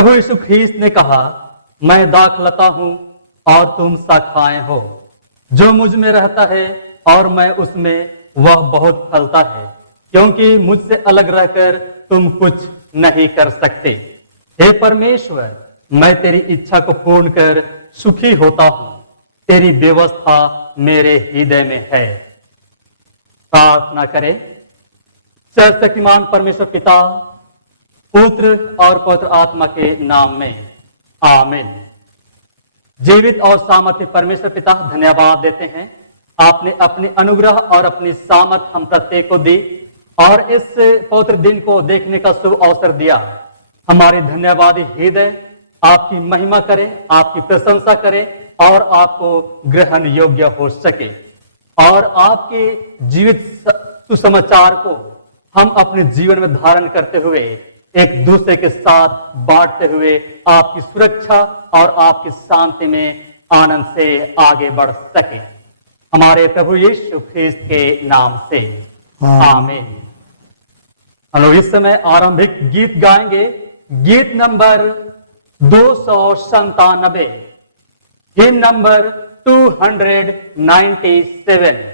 प्रभु यीशु ख्रीस्त ने कहा, मैं दाखलता हूं और तुम शाखाएं हो। जो मुझ में रहता है और मैं उसमें, वह बहुत फलता है, क्योंकि मुझसे अलग रहकर तुम कुछ नहीं कर सकते। हे परमेश्वर, मैं तेरी इच्छा को पूर्ण कर सुखी होता हूं। तेरी व्यवस्था मेरे हृदय में है। प्रार्थना करें। सर्वशक्तिमान परमेश्वर पिता, पुत्र और पवित्र आत्मा के नाम में, आमीन। जीवित और सामर्थ्य परमेश्वर पिता, धन्यवाद देते हैं। आपने अपनी अनुग्रह और अपनी सामर्थ हम प्रत्येक को दी और इस पवित्र दिन को देखने का शुभ अवसर दिया। हमारे धन्यवादी हृदय आपकी महिमा करे, आपकी प्रशंसा करे और आपको ग्रहण योग्य हो सके, और आपके जीवित सुसमाचार को हम अपने जीवन में धारण करते हुए एक दूसरे के साथ बांटते हुए आपकी सुरक्षा और आपकी शांति में आनंद से आगे बढ़ सके। हमारे प्रभु यीशु ख्रीस्त के नाम से, आमीन। हम लोग इस समय आरंभिक गीत गाएंगे। गीत नंबर 297, हिम नंबर 297।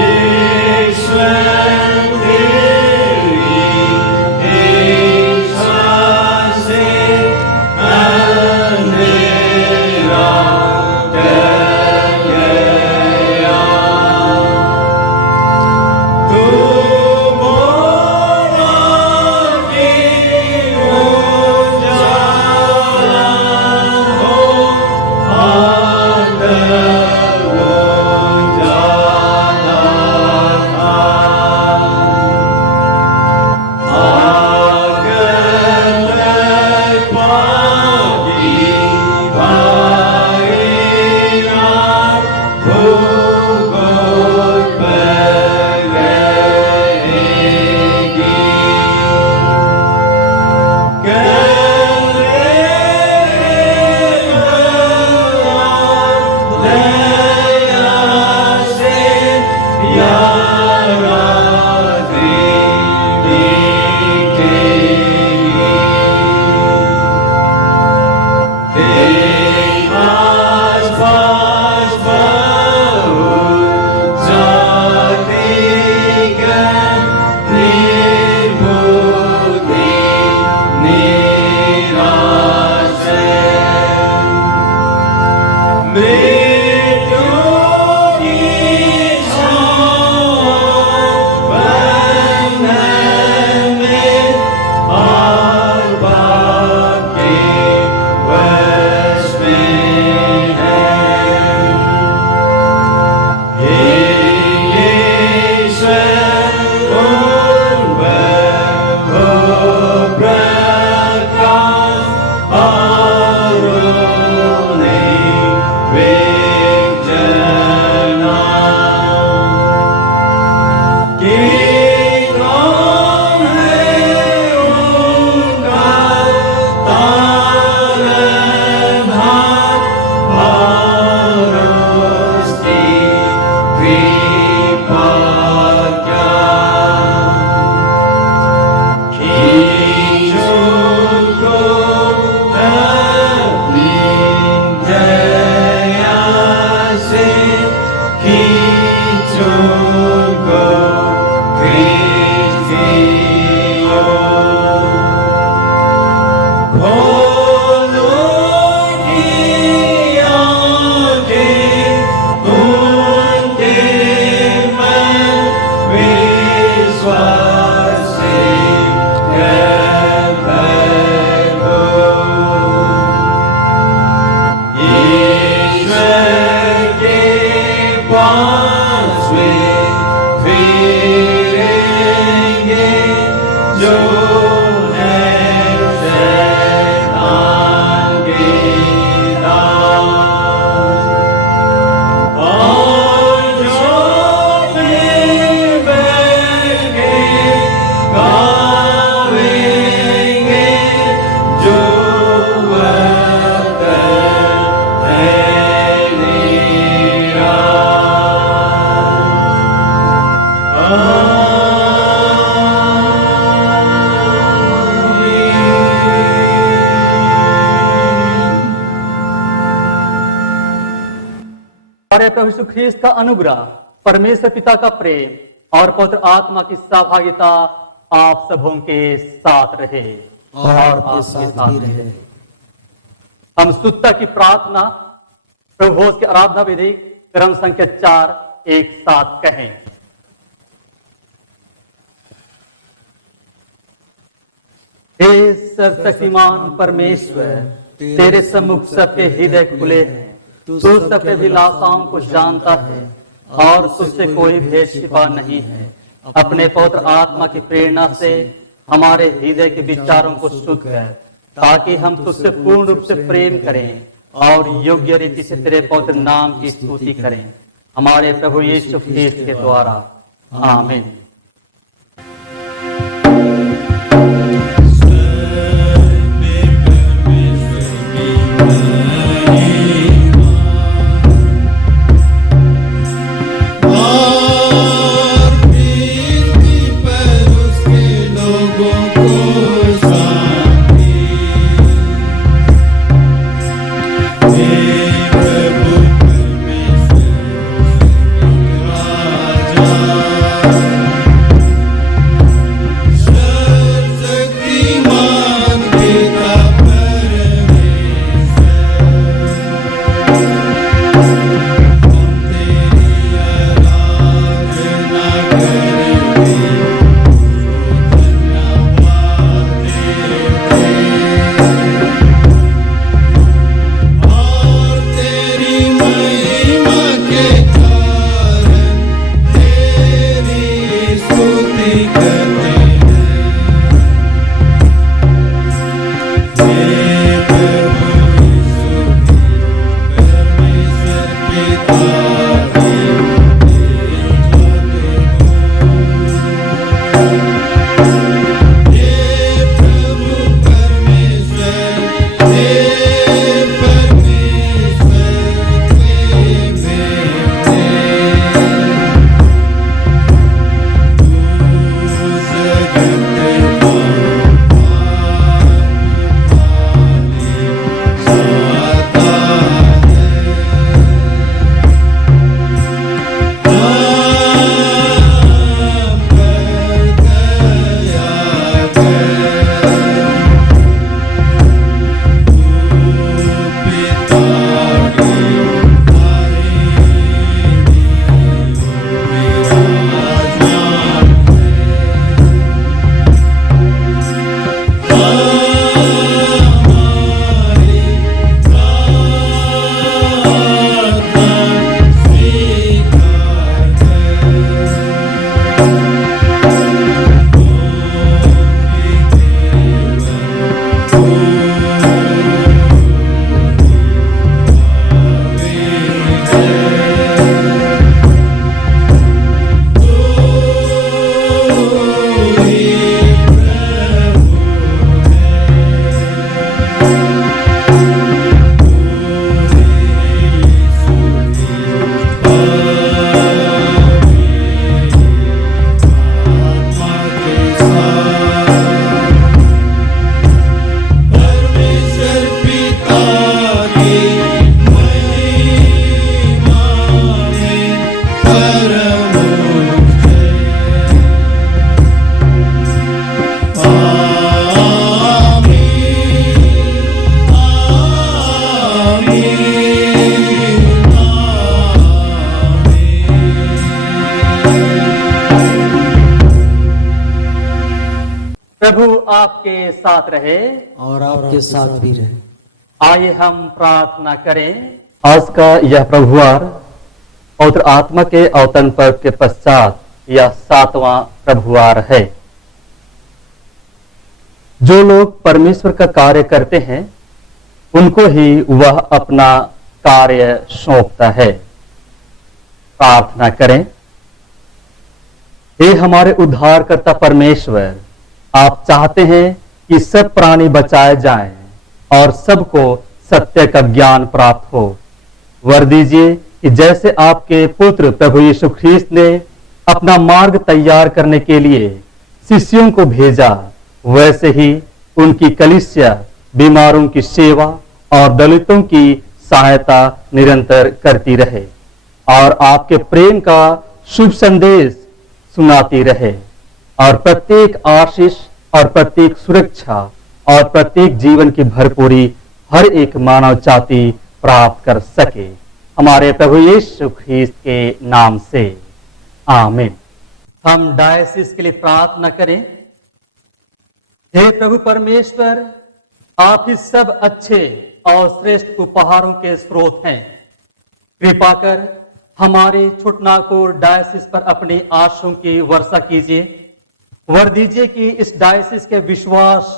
Yesu यीशु ख्रीस्त का अनुग्रह, परमेश्वर पिता का प्रेम और पवित्र आत्मा की सहभागिता आप सबों के साथ रहे और आपके साथ भी रहे। हम स्तुति की प्रार्थना प्रभु भोज की आराधना विधि क्रम संख्या 4 एक साथ कहें। हे सर्वशक्तिमान परमेश्वर, तेरे सम्मुख सबके हृदय खुले हैं, तू सबके अभिलाषाओं को जानता है और तुझसे कोई भेद छिपा नहीं है। अपने पवित्र आत्मा की प्रेरणा से हमारे हृदय के विचारों को शुद्ध कर, ताकि हम तुझसे पूर्ण रूप से प्रेम करें और योग्य रीति से तेरे पवित्र नाम की स्तुति करें, हमारे प्रभु यीशु ख्रीस्त के द्वारा। आमीन। प्रभु आपके साथ रहे और आपके साथ भी रहे। आइए हम प्रार्थना करें। आज का यह प्रभुवार पवित्र आत्मा के अवतरण पर्व के पश्चात यह 7वां प्रभुवार है। जो लोग परमेश्वर का कार्य करते हैं उनको ही वह अपना कार्य सौंपता है। प्रार्थना करें। हे हमारे उद्धारकर्ता परमेश्वर, आप चाहते हैं कि सब प्राणी बचाए जाएं और सबको सत्य का ज्ञान प्राप्त हो। वर दीजिए कि जैसे आपके पुत्र प्रभु यीशु ख्रीस्त ने अपना मार्ग तैयार करने के लिए शिष्यों को भेजा, वैसे ही उनकी कलीसिया बीमारों की सेवा और दलितों की सहायता निरंतर करती रहे। और आपके प्रेम का शुभ संदेश सुनाती रहे और प्रत्येक आशीष और प्रत्येक सुरक्षा और प्रत्येक जीवन की भरपूरी हर एक मानव जाति प्राप्त कर सके, हमारे प्रभु यीशु ख्रीस्त के नाम से आमीन। हम डायसिस के लिए प्रार्थना करें। हे प्रभु परमेश्वर, आप ही सब अच्छे और श्रेष्ठ उपहारों के स्रोत हैं। कृपा कर हमारे छोटनागपुर डायसिस पर अपनी आशीषों की वर्षा कीजिए। वर दीजिए कि इस डायसिस के विश्वास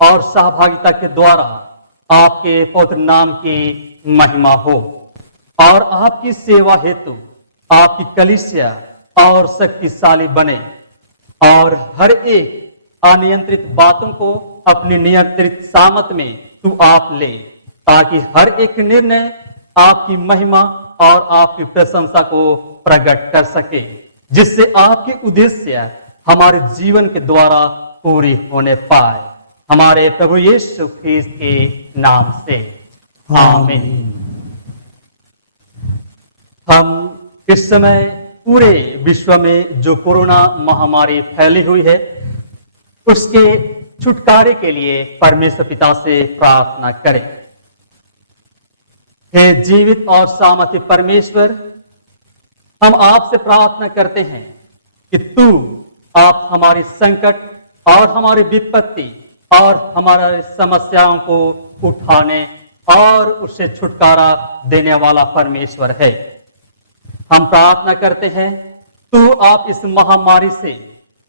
और सहभागिता के द्वारा आपके पवित्र नाम की महिमा हो और आपकी सेवा हेतु आपकी कलीसिया और शक्तिशाली बने और हर एक अनियंत्रित बातों को अपनी नियंत्रित सामत में तू आप ले, ताकि हर एक निर्णय आपकी महिमा और आपकी प्रशंसा को प्रकट कर सके, जिससे आपके उद्देश्य हमारे जीवन के द्वारा पूरी होने पाए, हमारे प्रभु यीशु ख्रीस्त के नाम से आमीन। हम इस समय पूरे विश्व में जो कोरोना महामारी फैली हुई है उसके छुटकारे के लिए परमेश्वर पिता से प्रार्थना करें। हे जीवित और सामर्थ्य परमेश्वर, हम आपसे प्रार्थना करते हैं कि तू आप हमारी संकट और हमारी विपत्ति और हमारे समस्याओं को उठाने और उससे छुटकारा देने वाला परमेश्वर है। हम प्रार्थना करते हैं तू आप इस महामारी से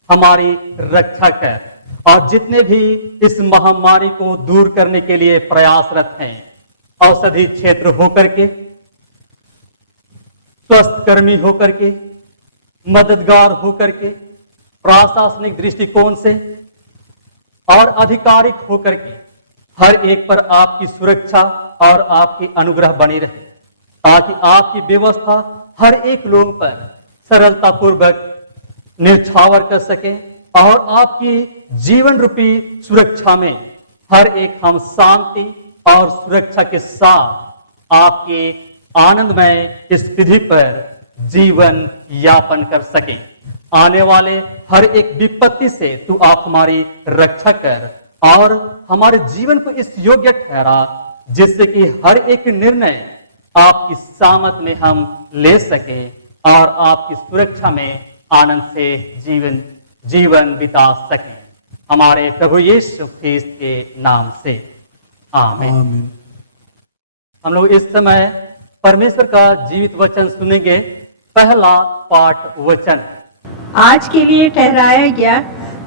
हमारी रक्षा कर और जितने भी इस महामारी को दूर करने के लिए प्रयासरत हैं, औषधि क्षेत्र होकर के, स्वास्थ्य कर्मी होकर के, मददगार होकर के, प्रशासनिक दृष्टिकोण से और आधिकारिक होकर के हर एक पर आपकी सुरक्षा और आपकी अनुग्रह बनी रहे, ताकि आपकी व्यवस्था हर एक लोग पर सरलता पूर्वक निछावर कर सके और आपकी जीवन रूपी सुरक्षा में हर एक हम शांति और सुरक्षा के साथ आपके आनंदमय इस पृथ्वी पर जीवन यापन कर सकें। आने वाले हर एक विपत्ति से तू आप हमारी रक्षा कर और हमारे जीवन को इस योग्य ठहरा, जिससे कि हर एक निर्णय आपकी सामत में हम ले सके और आपकी सुरक्षा में आनंद से जीवन बिता सकें, हमारे प्रभु यीशु ख्रीस्त के नाम से आमीन। हम लोग इस समय परमेश्वर का जीवित वचन सुनेंगे। पहला पाठ वचन आज के लिए ठहराया गया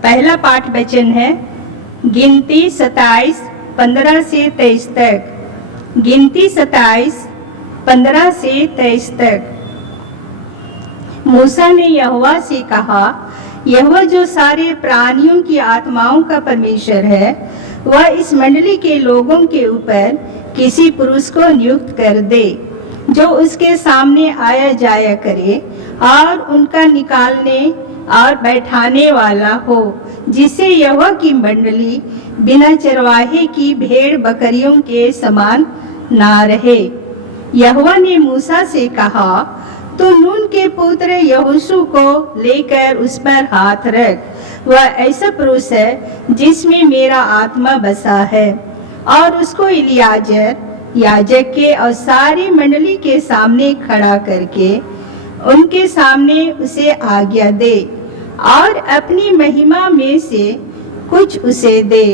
पहला पाठ वचन है गिनती 27, 15 से 23 तक। गिनती 27, 15 से 23 तक। मूसा ने यहोवा से कहा, यहोवा जो सारे प्राणियों की आत्माओं का परमेश्वर है, वह इस मंडली के लोगों के ऊपर किसी पुरुष को नियुक्त कर दे, जो उसके सामने आया जाया करे और उनका निकालने और बैठाने वाला हो, जिससे यहोवा की मंडली बिना चरवाहे की भेड़ बकरियों के समान ना रहे। यहोवा ने मूसा से कहा, तू नून के पुत्र यहोशू को लेकर उस पर हाथ रख। वह ऐसा पुरुष है जिसमें मेरा आत्मा बसा है। और उसको इलियाजर याजक के और सारी मंडली के सामने खड़ा करके उनके सामने उसे आज्ञा दे और अपनी महिमा में से कुछ उसे दे,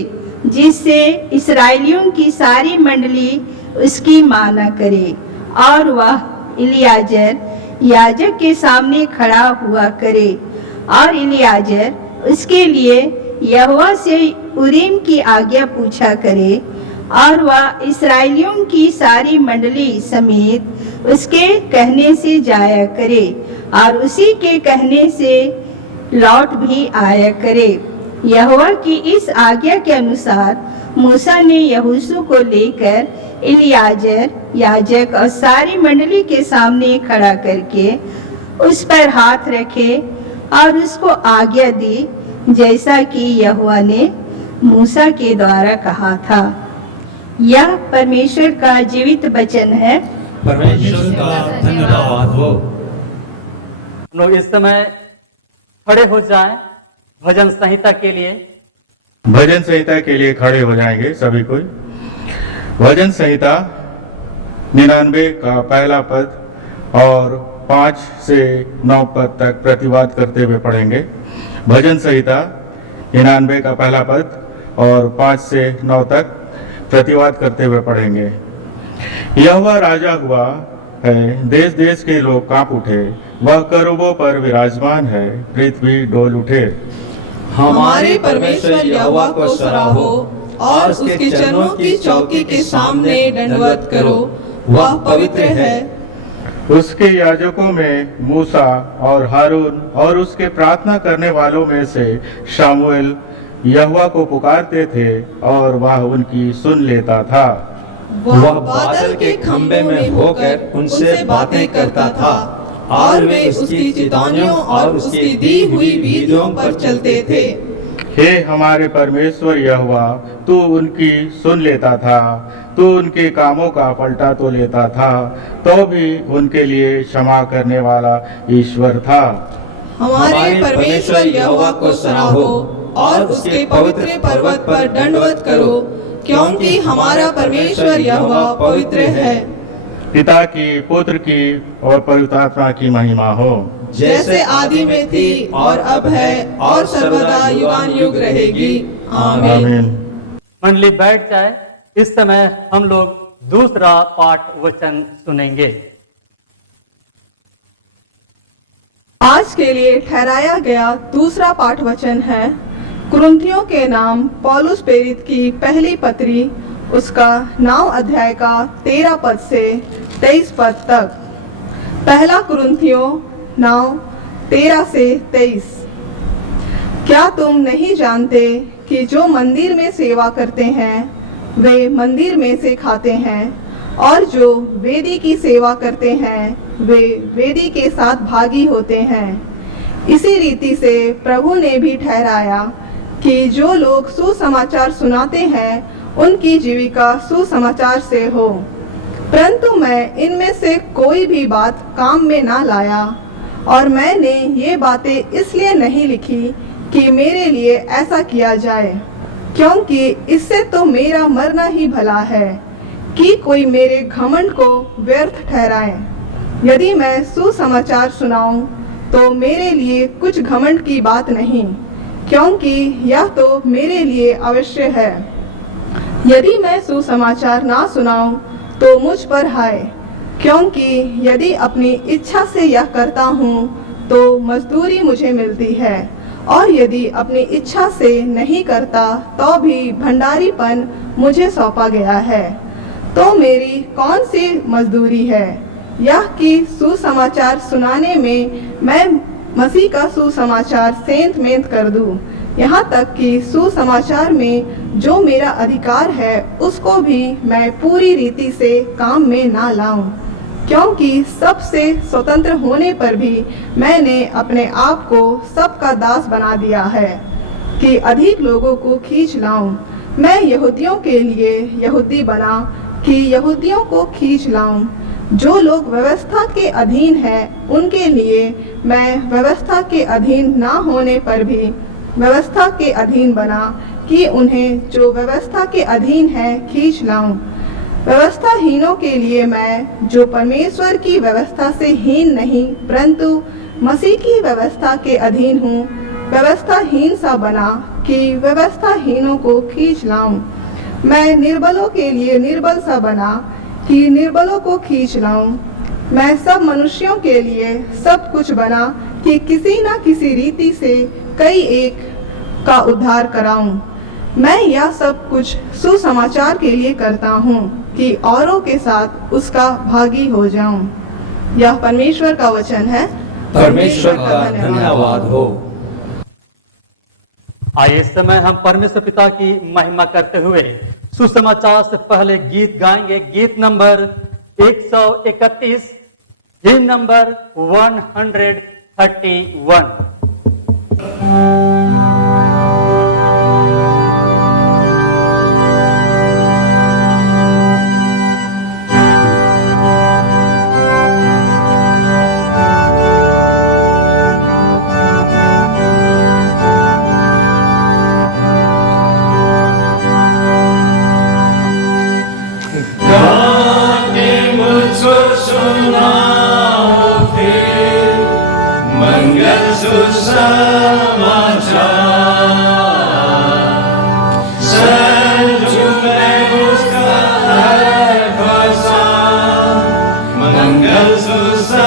जिससे इस्राएलियों की सारी मंडली उसकी माना करे। और वह इलियाजर याजक के सामने खड़ा हुआ करे और इलियाजर उसके लिए यहोवा से उरीम की आज्ञा पूछा करे। और वह इस्राएलियों की सारी मंडली समेत उसके कहने से जाया करे और उसी के कहने से लौट भी आया करे। यहोवा की इस आज्ञा के अनुसार मूसा ने यहोशू को लेकर इलियाजर याजक और सारी मंडली के सामने खड़ा करके उस पर हाथ रखे और उसको आज्ञा दी, जैसा कि यहोवा ने मूसा के द्वारा कहा था। यह परमेश्वर का जीवित वचन है। परमेश्वर का धन्यवाद हो। हम लोग इस समय खड़े हो जाएं भजन संहिता के लिए। भजन संहिता के लिए खड़े हो जाएंगे सभी कोई। भजन संहिता 99 का पहला पद और 5 से 9 पद तक प्रतिवाद करते हुए पढ़ेंगे। भजन संहिता 99 का पहला पद और 5 से 9 तक प्रतिवाद करते हुए पढ़ेंगे। यहोवा राजा हुआ है, देश देश के लोग कांप उठे, वह करूबों पर विराजमान है, पृथ्वी डोल उठे। हमारे परमेश्वर यहोवा को सराहो और उसके चरणों की चौकी के सामने दंडवत करो, वह पवित्र है। उसके याजकों में मूसा और हारून और उसके प्रार्थना करने वालों में से शामुएल यहोवा को पुकारते थे और वह उनकी सुन लेता था। वह बादल के खंबे में होकर उनसे बातें करता था और वे उसकी चितौनियों और उसकी दी हुई विधियों पर चलते थे। हे हमारे परमेश्वर यहोवा, तू उनकी सुन लेता था, तू उनके कामों का पलटा तो लेता था, तो भी उनके लिए क्षमा करने वाला ईश्वर था। हमारे परमेश्वर यहोवा को सराहो और उसके पवित्र पर्वत पर दंडवत करो, क्योंकि हमारा परमेश्वर यहोवा पवित्र है। पिता की, पुत्र की और पवित्र आत्मा की महिमा हो, जैसे आदि में थी और अब है और सर्वदा युगानुयुग रहेगी। आमीन। आमीन। मंडली बैठ जाए। इस समय हम लोग दूसरा पाठ वचन सुनेंगे। आज के लिए ठहराया गया दूसरा पाठ वचन है कुरिन्थियों के नाम पौलुस प्रेरित की पहली पत्री, उसका 9 अध्याय का 13 पद से 23 पद तक। पहला कुरिन्थियों 9 13 से 23। क्या तुम नहीं जानते कि जो मंदिर में सेवा करते हैं वे मंदिर में से खाते हैं, और जो वेदी की सेवा करते हैं वे वेदी के साथ भागी होते हैं। इसी रीति से प्रभु ने भी ठहराया कि जो लोग सुसमाचार सुनाते हैं उनकी जीविका सुसमाचार से हो। परंतु मैं इनमें से कोई भी बात काम में ना लाया, और मैंने ये बातें इसलिए नहीं लिखी कि मेरे लिए ऐसा किया जाए, क्योंकि इससे तो मेरा मरना ही भला है कि कोई मेरे घमंड को व्यर्थ ठहराए। यदि मैं सुसमाचार सुनाऊं तो मेरे लिए कुछ घमंड की बात नहीं, क्योंकि यह तो मेरे लिए अवश्य है। यदि मैं सुसमाचार ना सुनाऊं तो मुझ पर हाय, क्योंकि यदि अपनी इच्छा से यह करता हूँ तो मजदूरी मुझे मिलती है, और यदि अपनी इच्छा से नहीं करता तो भी भंडारीपन मुझे सौंपा गया है। तो मेरी कौन सी मजदूरी है? यह कि सुसमाचार सुनाने में मैं मसीह का सुसमाचार सेंत मेंत कर दूं, यहाँ तक कि सुसमाचार में जो मेरा अधिकार है उसको भी मैं पूरी रीति से काम में ना लाऊं, क्योंकि सबसे स्वतंत्र होने पर भी मैंने अपने आप को सबका दास बना दिया है कि अधिक लोगों को खींच लाऊं। मैं यहूदियों के लिए यहूदी बना कि यहूदियों को खींच लाऊं। जो लोग व्यवस्था के अधीन हैं उनके लिए मैं व्यवस्था के अधीन ना होने पर भी व्यवस्था के अधीन बना कि उन्हें जो व्यवस्था के अधीन है खींच लाऊं। व्यवस्थाहीनों के लिए मैं जो परमेश्वर की व्यवस्था से हीन नहीं परंतु मसीह की व्यवस्था के अधीन हूँ, व्यवस्थाहीन सा बना कि व्यवस्थाहीनों को खींच लाऊं। मैं निर्बलों के लिए निर्बल सा बना कि निर्बलों को खींच लाऊं। मैं सब मनुष्यों के लिए सब कुछ बना कि किसी न किसी रीति से कई एक का उद्धार कराऊं। मैं यह सब कुछ सुसमाचार के लिए करता हूँ कि औरों के साथ उसका भागी हो जाऊं। यह परमेश्वर का वचन है। परमेश्वर का धन्यवाद हो। आइए इस समय हम परमेश्वर पिता की महिमा करते हुए सुसमाचार से पहले गीत गाएंगे। गीत नंबर 131, हिम नंबर 131। मंगल सुसमाचार, संजुग में उसका है बसा। मंगल सुसमाचार,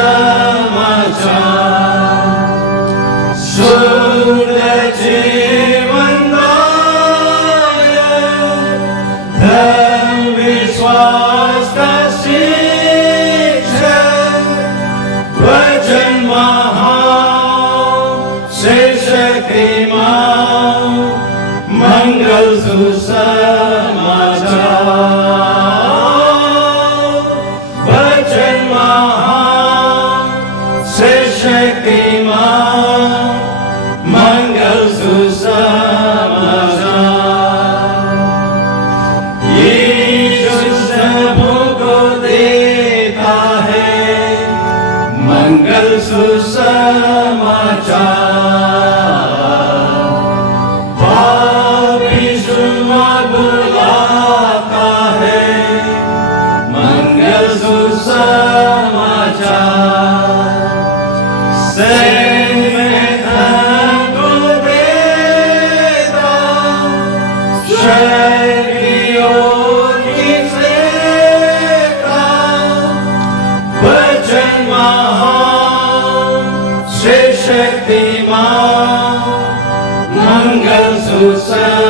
शुद्ध जीवन दायक, धर्म विश्वास का शिक्षक, वचन महान से शक्तिमान, मंगल सुसमाचार। वचन महान से शक्तिमान, मंगल सुसमाचार। यीशु सबों को देता है मंगल सुसमाचार। पापी सुना बुलाता है मंगल सुसमाचार। सैन में धन को देता, शक्तियों की सेता, वचन महान से शक्तिमान, मंगल सुसमाचार।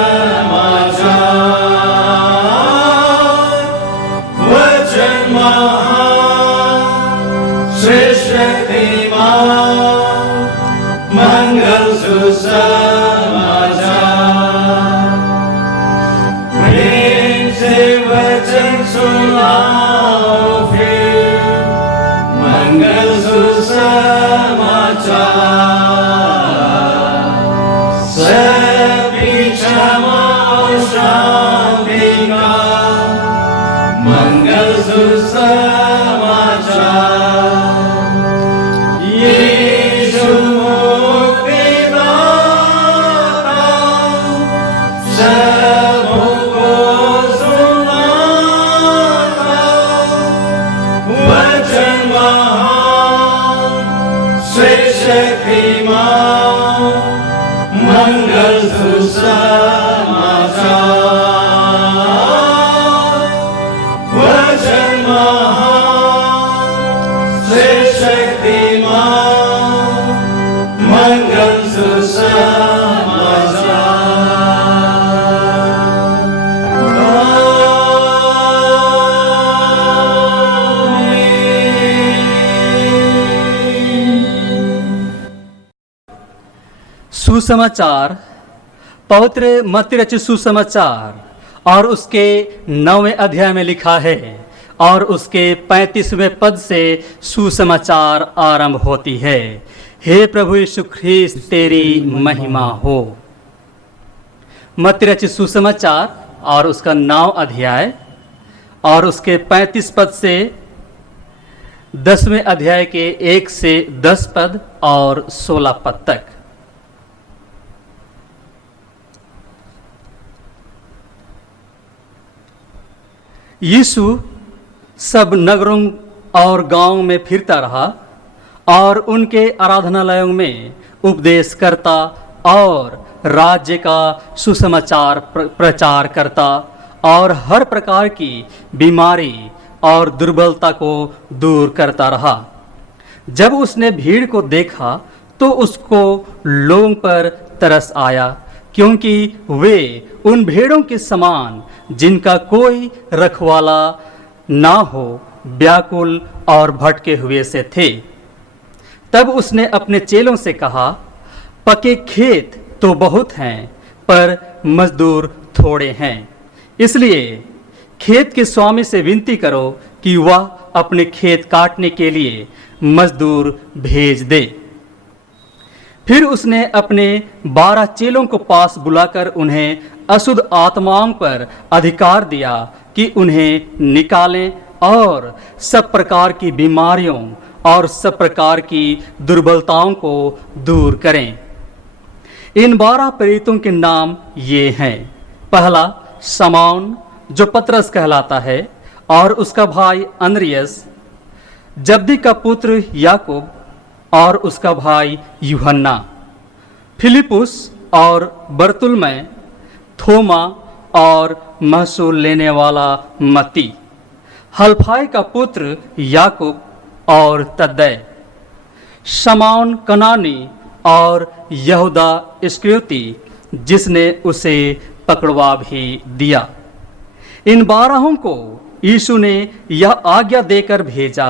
वचन महान से शक्तिमान, मंगल सुसमाचार। प्रेम से वचन सुनाओ फिर, मंगल सुसमाचार। सबकी क्षमा और शांति का मंगल सुसमाचार। यीशु मुक्तिदाता, सबों को सुनाता, वचन महान से शक्तिमान, मंगल सुसमाचार। वचन महान से शक्तिमान, मंगल सुसमाचार, पवित्र मत्ती रचित सुसमाचार और उसके 9वें अध्याय में लिखा है और उसके 35वें पद से सुसमाचार आरंभ होती है। हे प्रभु यीशु ख्रीस्त, तेरी महिमा हो। मत्ती रचित सुसमाचार और उसका 9 अध्याय और उसके 35 पद से 10वें अध्याय के 1 से 10 पद और 16 पद तक। यीशु सब नगरों और गांवों में फिरता रहा और उनके आराधनालयों में उपदेश करता और राज्य का सुसमाचार प्रचार करता और हर प्रकार की बीमारी और दुर्बलता को दूर करता रहा। जब उसने भीड़ को देखा तो उसको लोगों पर तरस आया, क्योंकि वे उन भेड़ों के समान जिनका कोई रखवाला ना हो व्याकुल और भटके हुए से थे। तब उसने अपने चेलों से कहा, पके खेत तो बहुत हैं पर मजदूर थोड़े हैं, इसलिए खेत के स्वामी से विनती करो कि वह अपने खेत काटने के लिए मजदूर भेज दे। फिर उसने अपने 12 चेलों को पास बुलाकर उन्हें अशुद्ध आत्माओं पर अधिकार दिया कि उन्हें निकालें और सब प्रकार की बीमारियों और सब प्रकार की दुर्बलताओं को दूर करें। इन 12 प्रेरितों के नाम ये हैं। पहला शमौन जो पतरस कहलाता है और उसका भाई अन्द्रियस, जब्दी का पुत्र याकूब, और उसका भाई यूहन्ना, फिलिपुस और बरतुल्मै, थोमा और महसूल लेने वाला मत्ती, हल्फाई का पुत्र याकूब और तद्दै, शमौन कनानी और यहूदा इस्करियोती जिसने उसे पकड़वा भी दिया। इन 12 को यीशु ने यह आज्ञा देकर भेजा,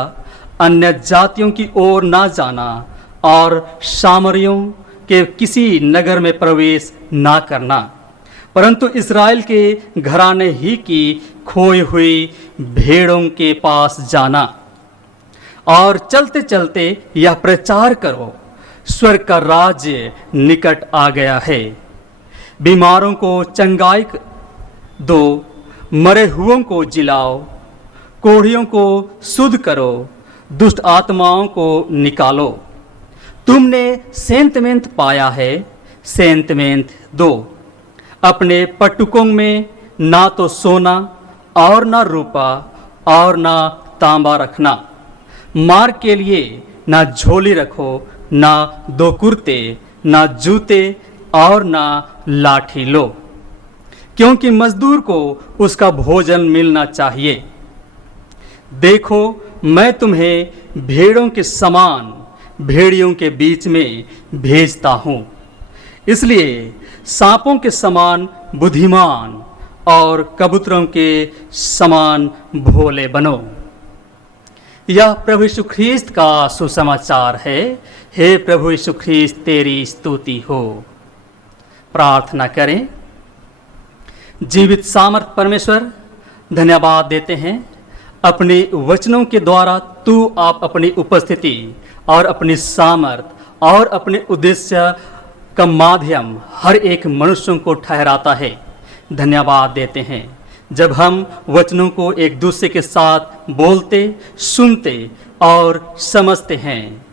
अन्य जातियों की ओर ना जाना और सामरियों के किसी नगर में प्रवेश ना करना, परंतु इस्राएल के घराने ही की खोई हुई भेड़ों के पास जाना। और चलते चलते यह प्रचार करो, स्वर्ग का राज्य निकट आ गया है। बीमारों को चंगाई दो, मरे हुओं को जिलाओ, कोढ़ियों को शुद्ध करो, दुष्ट आत्माओं को निकालो। तुमने सेंतमेंत पाया है, सेंतमेंत दो। अपने पटुकों में ना तो सोना और ना रूपा और ना तांबा रखना। मार्ग के लिए ना झोली रखो, ना 2 कुर्ते, ना जूते और ना लाठी लो, क्योंकि मजदूर को उसका भोजन मिलना चाहिए। देखो, मैं तुम्हें भेड़ों के समान भेड़ियों के बीच में भेजता हूँ। इसलिए सांपों के समान बुद्धिमान और कबूतरों के समान भोले बनो। यह प्रभु यीशु ख्रीस्त का सुसमाचार है। हे प्रभु यीशु ख्रीस्त, तेरी स्तुति हो। प्रार्थना करें। जीवित सामर्थ परमेश्वर, धन्यवाद देते हैं अपने वचनों के द्वारा तू आप अपनी उपस्थिति और अपनी सामर्थ और अपने उद्देश्य का माध्यम हर एक मनुष्यों को ठहराता है। धन्यवाद देते हैं जब हम वचनों को एक दूसरे के साथ बोलते, सुनते और समझते हैं।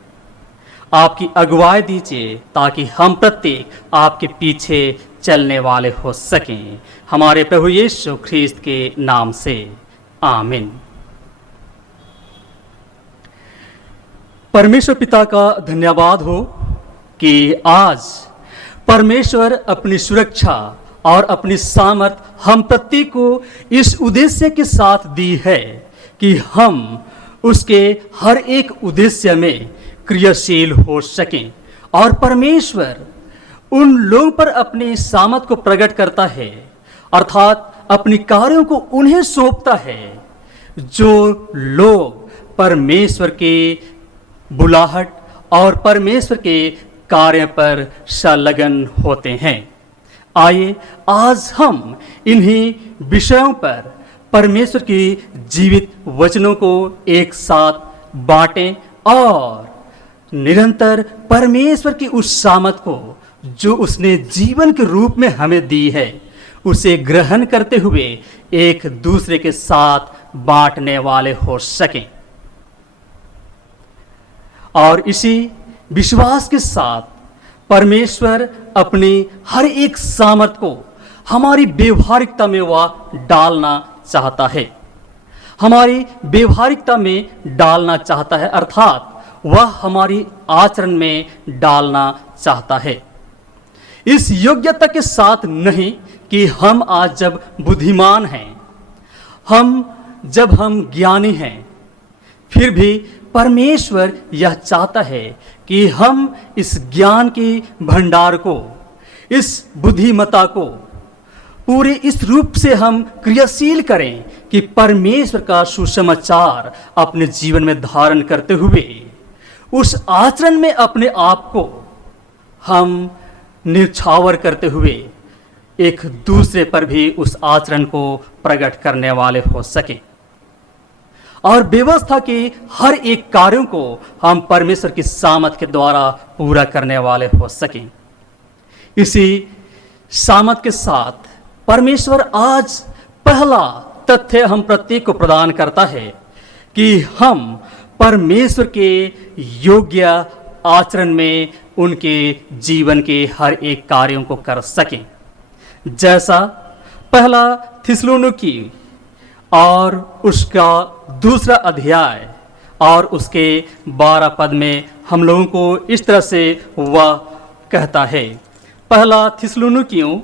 आपकी अगुवाई दीजिए ताकि हम प्रत्येक आपके पीछे चलने वाले हो सकें। हमारे प्रभु यीशु ख्रीस्त के नाम से आमीन। परमेश्वर पिता का धन्यवाद हो कि आज परमेश्वर अपनी सुरक्षा और अपनी सामर्थ हम प्रत्येक को इस उद्देश्य के साथ दी है कि हम उसके हर एक उद्देश्य में क्रियाशील हो सकें। और परमेश्वर उन लोगों पर अपनी सामर्थ को प्रकट करता है, अर्थात अपनी कार्यों को उन्हें सौंपता है जो लोग परमेश्वर के बुलाहट और परमेश्वर के कार्य पर संलग्न होते हैं। आइए आज हम इन्हीं विषयों पर परमेश्वर की जीवित वचनों को एक साथ बांटें और निरंतर परमेश्वर की उस सामर्थ को जो उसने जीवन के रूप में हमें दी है उसे ग्रहण करते हुए एक दूसरे के साथ बांटने वाले हो सकें। और इसी विश्वास के साथ परमेश्वर अपनी हर एक सामर्थ को हमारी व्यवहारिकता में वह डालना चाहता है, हमारी व्यवहारिकता में डालना चाहता है, अर्थात वह हमारी आचरण में डालना चाहता है। इस योग्यता के साथ नहीं कि हम आज जब बुद्धिमान हैं, जब हम ज्ञानी हैं, फिर भी परमेश्वर यह चाहता है कि हम इस ज्ञान के भंडार को, इस बुद्धिमत्ता को पूरे इस रूप से हम क्रियाशील करें कि परमेश्वर का सुसमाचार अपने जीवन में धारण करते हुए उस आचरण में अपने आप को हम निछावर करते हुए एक दूसरे पर भी उस आचरण को प्रकट करने वाले हो सके और व्यवस्था के हर एक कार्यों को हम परमेश्वर की सामर्थ के द्वारा पूरा करने वाले हो सकें। इसी सामर्थ के साथ परमेश्वर आज पहला तथ्य हम प्रत्येक को प्रदान करता है कि हम परमेश्वर के योग्य आचरण में उनके जीवन के हर एक कार्यों को कर सकें। जैसा पहला थिस्सलुनीकी और उसका 2 अध्याय और उसके 12 पद में हम लोगों को इस तरह से वह कहता है। पहला थिस्सलुनीकियों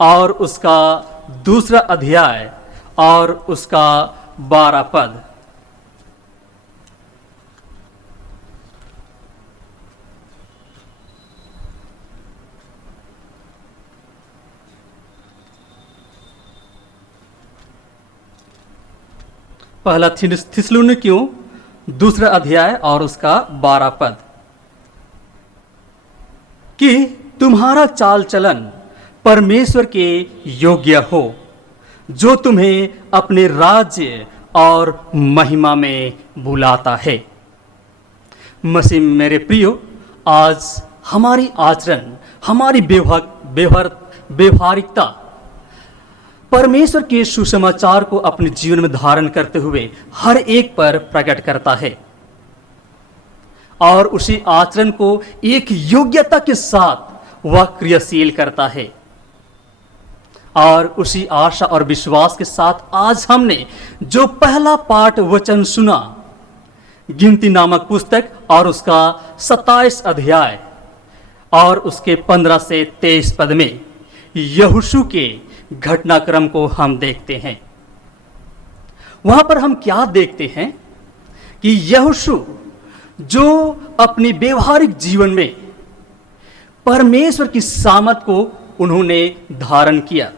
और उसका दूसरा अध्याय और उसका 12 पद। पहला थिस्सलुनीकियों दूसरा अध्याय और उसका 12 पद, कि तुम्हारा चाल चलन परमेश्वर के योग्य हो, जो तुम्हें अपने राज्य और महिमा में बुलाता है। मसीह में मेरे प्रियो, आज हमारी आचरण, हमारी व्यवहारिकता परमेश्वर के सुसमाचार को अपने जीवन में धारण करते हुए हर एक पर प्रकट करता है और उसी आचरण को एक योग्यता के साथ वह क्रियाशील करता है। और उसी आशा और विश्वास के साथ आज हमने जो पहला पाठ वचन सुना, गिनती नामक पुस्तक और उसका 27 अध्याय और उसके 15 से 23 पद में यहोशू के घटनाक्रम को हम देखते हैं। वहां पर हम क्या देखते हैं कि यहोशू जो अपनी व्यवहारिक जीवन में परमेश्वर की सामर्थ को उन्होंने धारण किया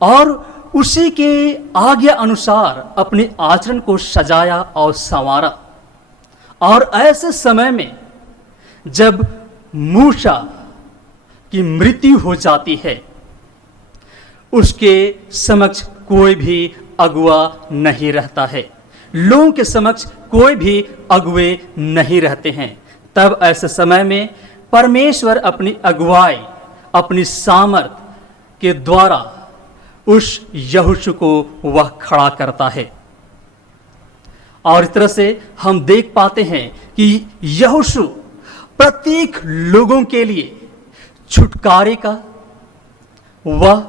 और उसी के आज्ञा अनुसार अपने आचरण को सजाया और संवारा। और ऐसे समय में जब मूसा की मृत्यु हो जाती है, उसके समक्ष कोई भी अगुआ नहीं रहता है, लोगों के समक्ष कोई भी अगुए नहीं रहते हैं। तब ऐसे समय में परमेश्वर अपनी अगुवाई, अपनी सामर्थ के द्वारा उस यहोशू को वह खड़ा करता है। और इस तरह से हम देख पाते हैं कि यहोशू प्रत्येक लोगों के लिए छुटकारे का वह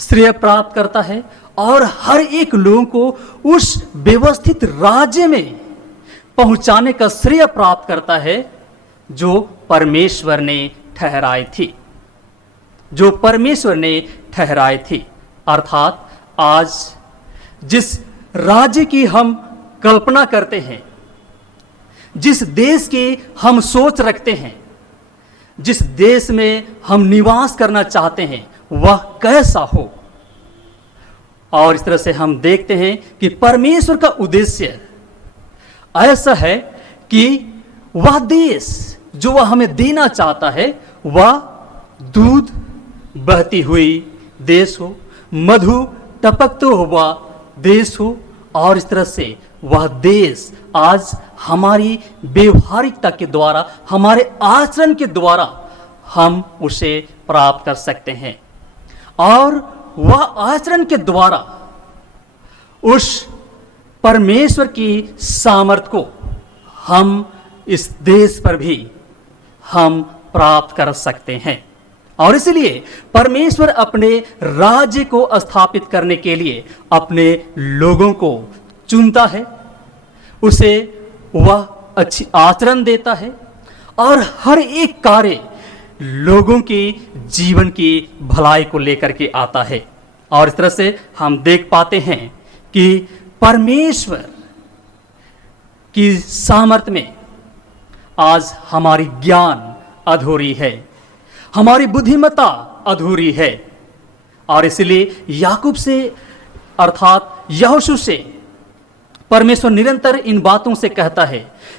श्रेय प्राप्त करता है और हर एक लोगों को उस व्यवस्थित राज्य में पहुंचाने का श्रेय प्राप्त करता है जो परमेश्वर ने ठहराई थी, जो परमेश्वर ने ठहराई थी। अर्थात आज जिस राज्य की हम कल्पना करते हैं, जिस देश की हम सोच रखते हैं, जिस देश में हम निवास करना चाहते हैं, वह कैसा हो। और इस तरह से हम देखते हैं कि परमेश्वर का उद्देश्य ऐसा है कि वह देश जो वह हमें देना चाहता है वह दूध बहती हुई देश हो, मधु टपकते हुआ देश हो। और इस तरह से वह देश आज हमारी व्यवहारिकता के द्वारा, हमारे आचरण के द्वारा हम उसे प्राप्त कर सकते हैं। और वह आचरण के द्वारा उस परमेश्वर की सामर्थ को हम इस देश पर भी हम प्राप्त कर सकते हैं। और इसलिए परमेश्वर अपने राज्य को स्थापित करने के लिए अपने लोगों को चुनता है, उसे वह अच्छी आचरण देता है और हर एक कार्य लोगों की जीवन की भलाई को लेकर के आता है। और इस तरह से हम देख पाते हैं कि परमेश्वर की सामर्थ में आज हमारी ज्ञान अधूरी है, हमारी बुद्धिमत्ता अधूरी है। और इसलिए याकूब से अर्थात यहोशू से परमेश्वर निरंतर इन बातों से कहता है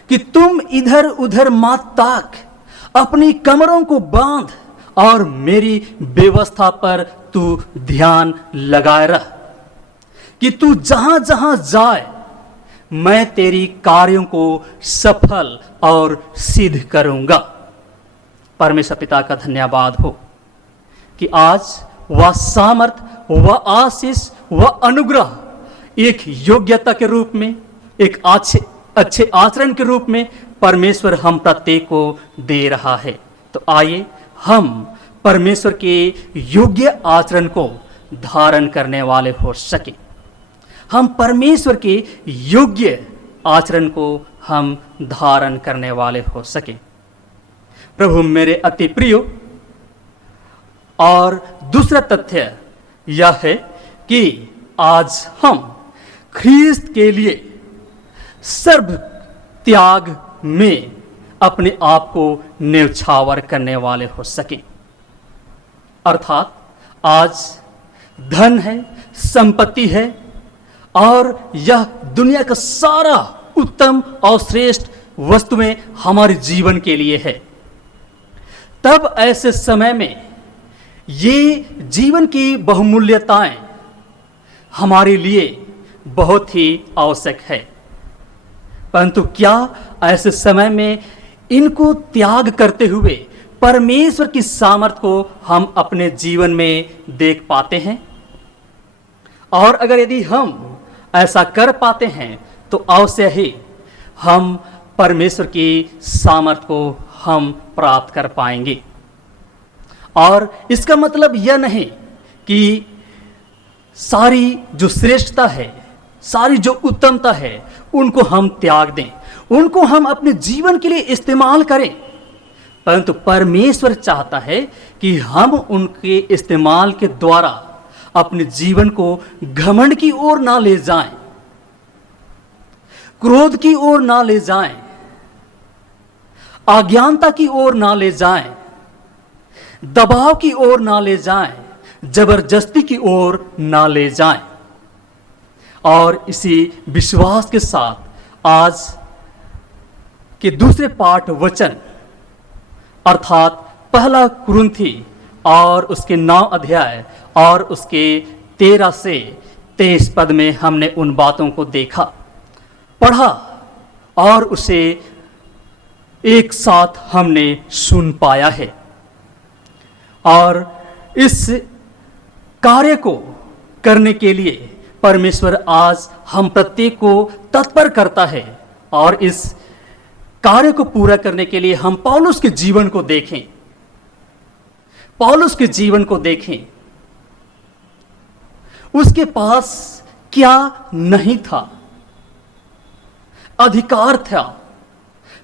कि तुम इधर उधर मत ताक, अपनी कमरों को बांध और मेरी व्यवस्था पर तू ध्यान लगाए रह, कि तू जहां जहां जाए मैं तेरी कार्यों को सफल और सिद्ध करूंगा। परमेश्वर पिता का धन्यवाद हो कि आज वह सामर्थ, वह आशीष, वह अनुग्रह एक योग्यता के रूप में, एक अच्छे आचरण के रूप में परमेश्वर हम प्रत्येक को दे रहा है। तो आइए हम परमेश्वर के योग्य आचरण को धारण करने वाले हो सके, हम परमेश्वर के योग्य आचरण को हम धारण करने वाले हो सके। प्रभु मेरे अति प्रिय, और दूसरा तथ्य यह है कि आज हम ख्रीस्त के लिए सर्व त्याग में अपने आप को न्यौछावर करने वाले हो सके। अर्थात आज धन है, संपत्ति है, और यह दुनिया का सारा उत्तम और श्रेष्ठ वस्तुएं हमारे जीवन के लिए है। तब ऐसे समय में ये जीवन की बहुमूल्यताएं हमारे लिए बहुत ही आवश्यक है। परंतु क्या ऐसे समय में इनको त्याग करते हुए परमेश्वर की सामर्थ को हम अपने जीवन में देख पाते हैं? और अगर यदि हम ऐसा कर पाते हैं तो अवश्य ही हम परमेश्वर की सामर्थ को हम प्राप्त कर पाएंगे। और इसका मतलब यह नहीं कि सारी जो श्रेष्ठता है, सारी जो उत्तमता है, उनको हम त्याग दें, उनको हम अपने जीवन के लिए इस्तेमाल करें। परंतु परमेश्वर चाहता है कि हम उनके इस्तेमाल के द्वारा अपने जीवन को घमंड की ओर ना ले जाएं, क्रोध की ओर ना ले जाएं, अज्ञानता की ओर ना ले जाएं, दबाव की ओर ना ले जाएं, जबरदस्ती की ओर ना ले जाएं। और इसी विश्वास के साथ आज के दूसरे पाठ वचन अर्थात पहला कुरिन्थी और उसके 9 अध्याय और उसके 13 से 23 पद में हमने उन बातों को देखा, पढ़ा और उसे एक साथ हमने सुन पाया है। और इस कार्य को करने के लिए परमेश्वर आज हम प्रत्येक को तत्पर करता है। और इस कार्य को पूरा करने के लिए हम पौलुस के जीवन को देखें, पौलुस के जीवन को देखें। उसके पास क्या नहीं था? अधिकार था,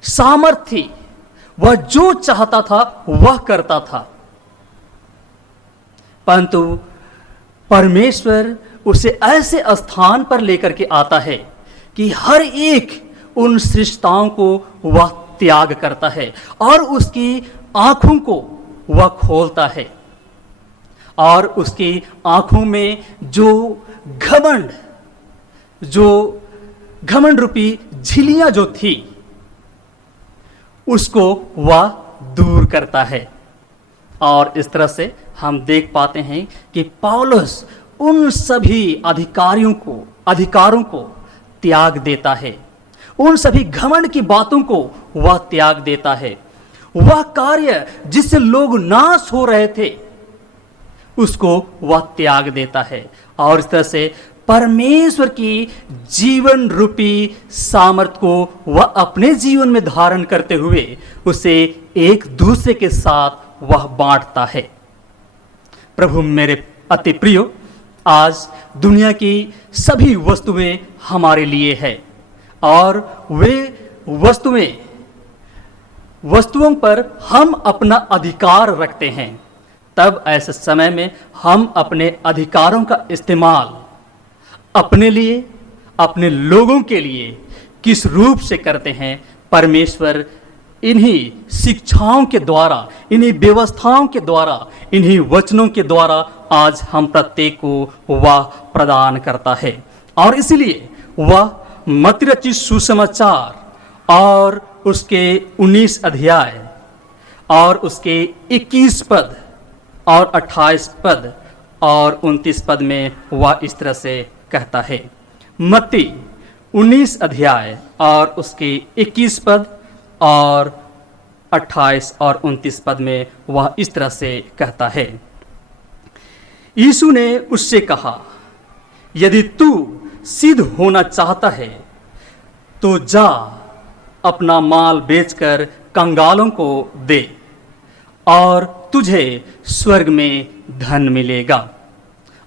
सामर्थ्य थी, वह जो चाहता था वह करता था। परंतु परमेश्वर उसे ऐसे स्थान पर लेकर के आता है कि हर एक उन श्रेष्ठताओं को वह त्याग करता है और उसकी आंखों को वह खोलता है। और उसकी आंखों में जो घमंड रूपी झिल्लियां जो थी उसको वह दूर करता है। और इस तरह से हम देख पाते हैं कि पौलुस उन सभी अधिकारों को त्याग देता है, उन सभी घमंड की बातों को वह त्याग देता है। वह कार्य जिससे लोग नाश हो रहे थे उसको वह त्याग देता है। और इस तरह से परमेश्वर की जीवन रूपी सामर्थ को वह अपने जीवन में धारण करते हुए उसे एक दूसरे के साथ वह बांटता है। प्रभु मेरे अति प्रियो, आज दुनिया की सभी वस्तुएं हमारे लिए है और वे वस्तुओं पर हम अपना अधिकार रखते हैं। तब ऐसे समय में हम अपने अधिकारों का इस्तेमाल अपने लिए, अपने लोगों के लिए किस रूप से करते हैं, परमेश्वर इन्हीं शिक्षाओं के द्वारा, इन्हीं व्यवस्थाओं के द्वारा, इन्हीं वचनों के द्वारा आज हम प्रत्येक को वह प्रदान करता है। और इसलिए वह मत्ती रचित सुसमाचार और उसके 19 अध्याय और उसके 21 पद और 28 पद और 29 पद में वह इस तरह से कहता है। मत्ती 19 अध्याय और उसके 21 पद और 28 और 29 पद में वह इस तरह से कहता है। यीशु ने उससे कहा, यदि तू सिद्ध होना चाहता है तो जा, अपना माल बेचकर कंगालों को दे और तुझे स्वर्ग में धन मिलेगा,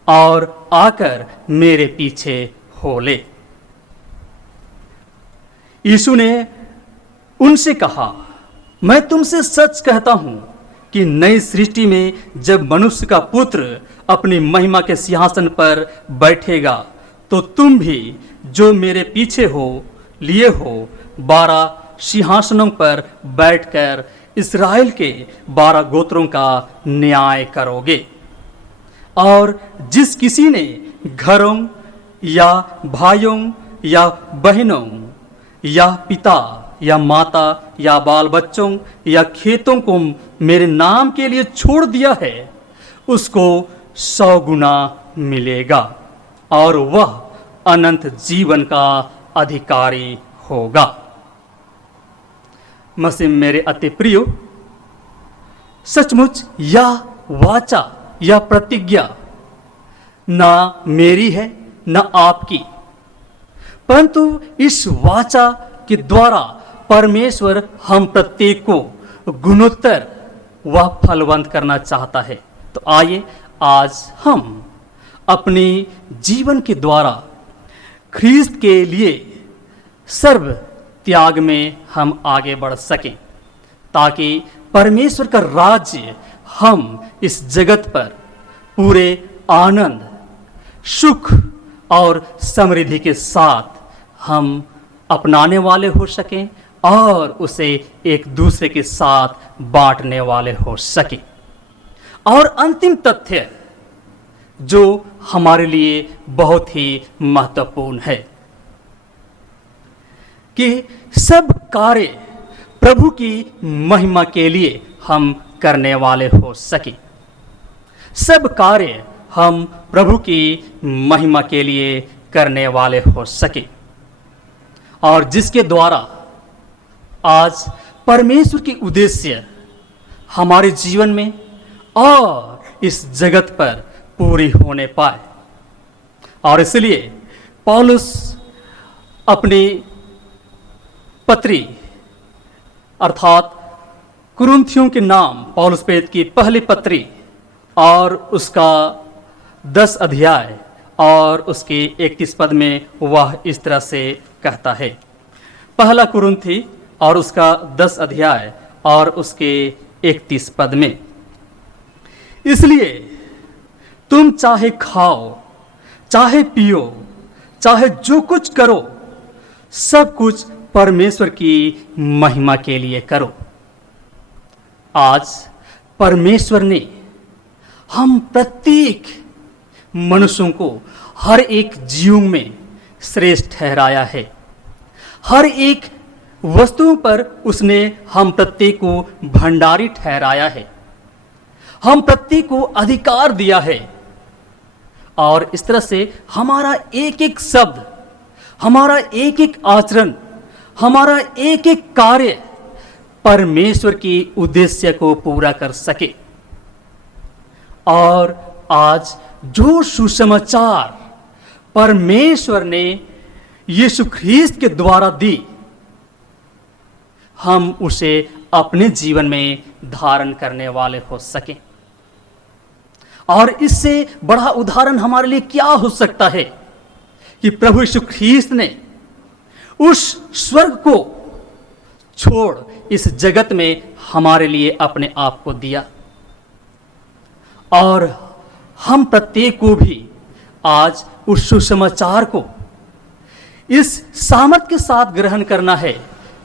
और आकर मेरे पीछे हो ले। यीशु ने उनसे कहा, मैं तुमसे सच कहता हूं कि नई सृष्टि में जब मनुष्य का पुत्र अपनी महिमा के सिंहासन पर बैठेगा तो तुम भी जो मेरे पीछे लिए हो 12 सिंहासनों पर बैठकर इस्राएल के 12 गोत्रों का न्याय करोगे। और जिस किसी ने घरों या भाइयों या बहनों या पिता या माता या बाल बच्चों या खेतों को मेरे नाम के लिए छोड़ दिया है, उसको 100 गुना मिलेगा और वह अनंत जीवन का अधिकारी होगा। मसीह मेरे अति प्रियो, सचमुच यह वाचा या प्रतिज्ञा ना मेरी है ना आपकी, परंतु इस वाचा के द्वारा परमेश्वर हम प्रत्येक को गुणोत्तर व फलवंत करना चाहता है। तो आइए आज हम अपने जीवन के द्वारा ख्रीस्त के लिए सर्व त्याग में हम आगे बढ़ सकें, ताकि परमेश्वर का राज्य हम इस जगत पर पूरे आनंद, सुख और समृद्धि के साथ हम अपनाने वाले हो सकें और उसे एक दूसरे के साथ बांटने वाले हो सकें। और अंतिम तथ्य जो हमारे लिए बहुत ही महत्वपूर्ण है कि सब कार्य प्रभु की महिमा के लिए हम करने वाले हो सके। सब कार्य हम प्रभु की महिमा के लिए करने वाले हो सके, और जिसके द्वारा आज परमेश्वर की उद्देश्य हमारे जीवन में और इस जगत पर पूरी होने पाए। और इसलिए पौलुस अपनी पत्री अर्थात कुरिन्थियों के नाम पौलुस प्रेरित की पहली पत्री और उसका 10 अध्याय और उसके 31 पद में वह इस तरह से कहता है। पहला कुरिन्थी और उसका 10 अध्याय और उसके 31 पद में, इसलिए तुम चाहे खाओ, चाहे पियो, चाहे जो कुछ करो, सब कुछ परमेश्वर की महिमा के लिए करो। आज परमेश्वर ने हम प्रत्येक मनुष्यों को हर एक जीव में श्रेष्ठ ठहराया है। हर एक वस्तु पर उसने हम प्रत्येक को भंडारी ठहराया है। हम प्रत्येक को अधिकार दिया है, और इस तरह से हमारा एक एक शब्द, हमारा एक एक आचरण, हमारा एक एक कार्य परमेश्वर की उद्देश्य को पूरा कर सके। और आज जो सुसमाचार परमेश्वर ने यीशु ख्रीस्त के द्वारा दी, हम उसे अपने जीवन में धारण करने वाले हो सके। और इससे बड़ा उदाहरण हमारे लिए क्या हो सकता है कि प्रभु यीशु ख्रीस्त ने उस स्वर्ग को छोड़ इस जगत में हमारे लिए अपने आप को दिया, और हम प्रत्येक को भी आज उस सुसमाचार को इस सामर्थ के साथ ग्रहण करना है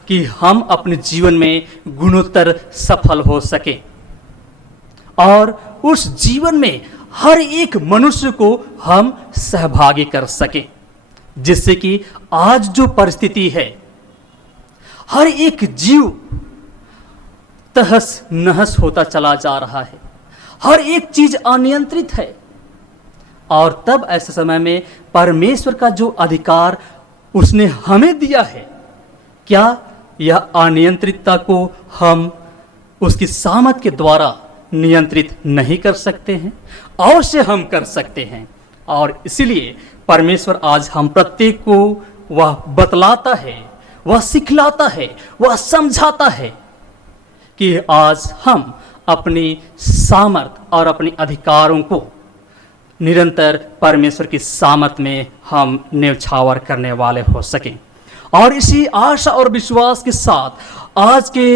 कि हम अपने जीवन में गुणोत्तर सफल हो सके, और उस जीवन में हर एक मनुष्य को हम सहभागी कर सके, जिससे कि आज जो परिस्थिति है, हर एक जीव तहस नहस होता चला जा रहा है, हर एक चीज अनियंत्रित है। और तब ऐसे समय में परमेश्वर का जो अधिकार उसने हमें दिया है, क्या यह अनियंत्रितता को हम उसकी सामर्थ के द्वारा नियंत्रित नहीं कर सकते हैं? अवश्य हम कर सकते हैं। और इसलिए परमेश्वर आज हम प्रत्येक को वह बतलाता है, वह सिखलाता है, वह समझाता है कि आज हम अपनी सामर्थ और अपने अधिकारों को निरंतर परमेश्वर की सामर्थ में हम न्यौछावर करने वाले हो सकें। और इसी आशा और विश्वास के साथ आज के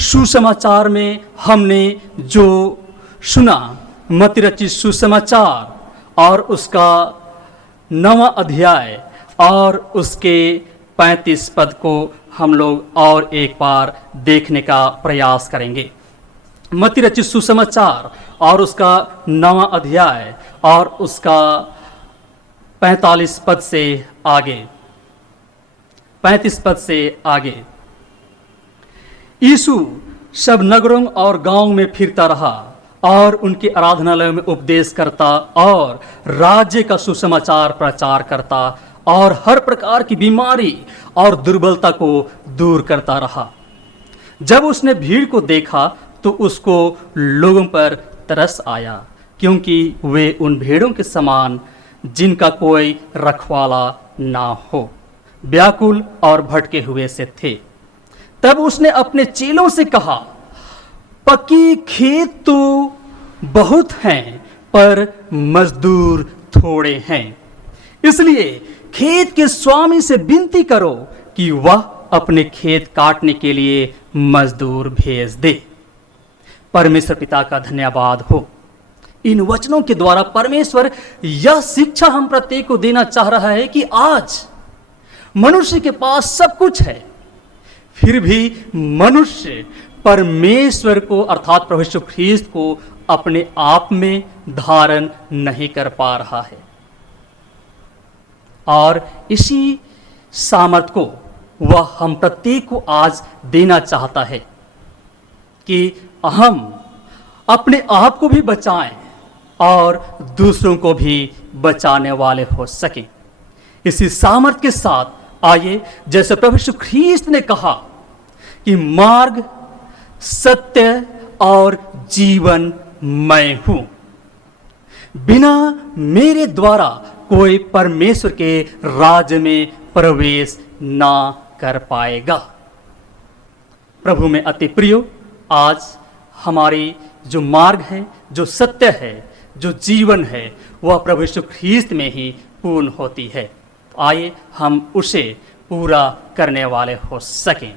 सुसमाचार में हमने जो सुना, मत्ती रचित सुसमाचार और उसका 9वां अध्याय और उसके 35 पद को हम लोग और एक बार देखने का प्रयास करेंगे। मत्ती रचित सुसमाचार और उसका 9वां अध्याय और उसका 45 पद से आगे, 35 पद से आगे। यीशु सब नगरों और गांवों में फिरता रहा और उनके आराधनालयों में उपदेश करता और राज्य का सुसमाचार प्रचार करता और हर प्रकार की बीमारी और दुर्बलता को दूर करता रहा। जब उसने भीड़ को देखा तो उसको लोगों पर तरस आया, क्योंकि वे उन भेड़ों के समान जिनका कोई रखवाला ना हो, व्याकुल और भटके हुए से थे। तब उसने अपने चेलों से कहा, पक्की खेत तो बहुत हैं पर मजदूर थोड़े हैं, इसलिए खेत के स्वामी से विनती करो कि वह अपने खेत काटने के लिए मजदूर भेज दे। परमेश्वर पिता का धन्यवाद हो। इन वचनों के द्वारा परमेश्वर यह शिक्षा हम प्रत्येक को देना चाह रहा है कि आज मनुष्य के पास सब कुछ है, फिर भी मनुष्य परमेश्वर को अर्थात प्रभु यीशु ख्रीस्त को अपने आप में धारण नहीं कर पा रहा है। और इसी सामर्थ्य को वह हम प्रत्येक को आज देना चाहता है कि हम अपने आप को भी बचाएं और दूसरों को भी बचाने वाले हो सकें। इसी सामर्थ्य के साथ आइए, जैसे प्रभु यीशु ख्रीस्त ने कहा कि मार्ग, सत्य और जीवन मैं हूं, बिना मेरे द्वारा कोई परमेश्वर के राज्य में प्रवेश ना कर पाएगा। प्रभु में अति प्रियो, आज हमारी जो मार्ग है, जो सत्य है, जो जीवन है, वह प्रभु यीशु ख्रीस्त में ही पूर्ण होती है। तो आइए हम उसे पूरा करने वाले हो सकें।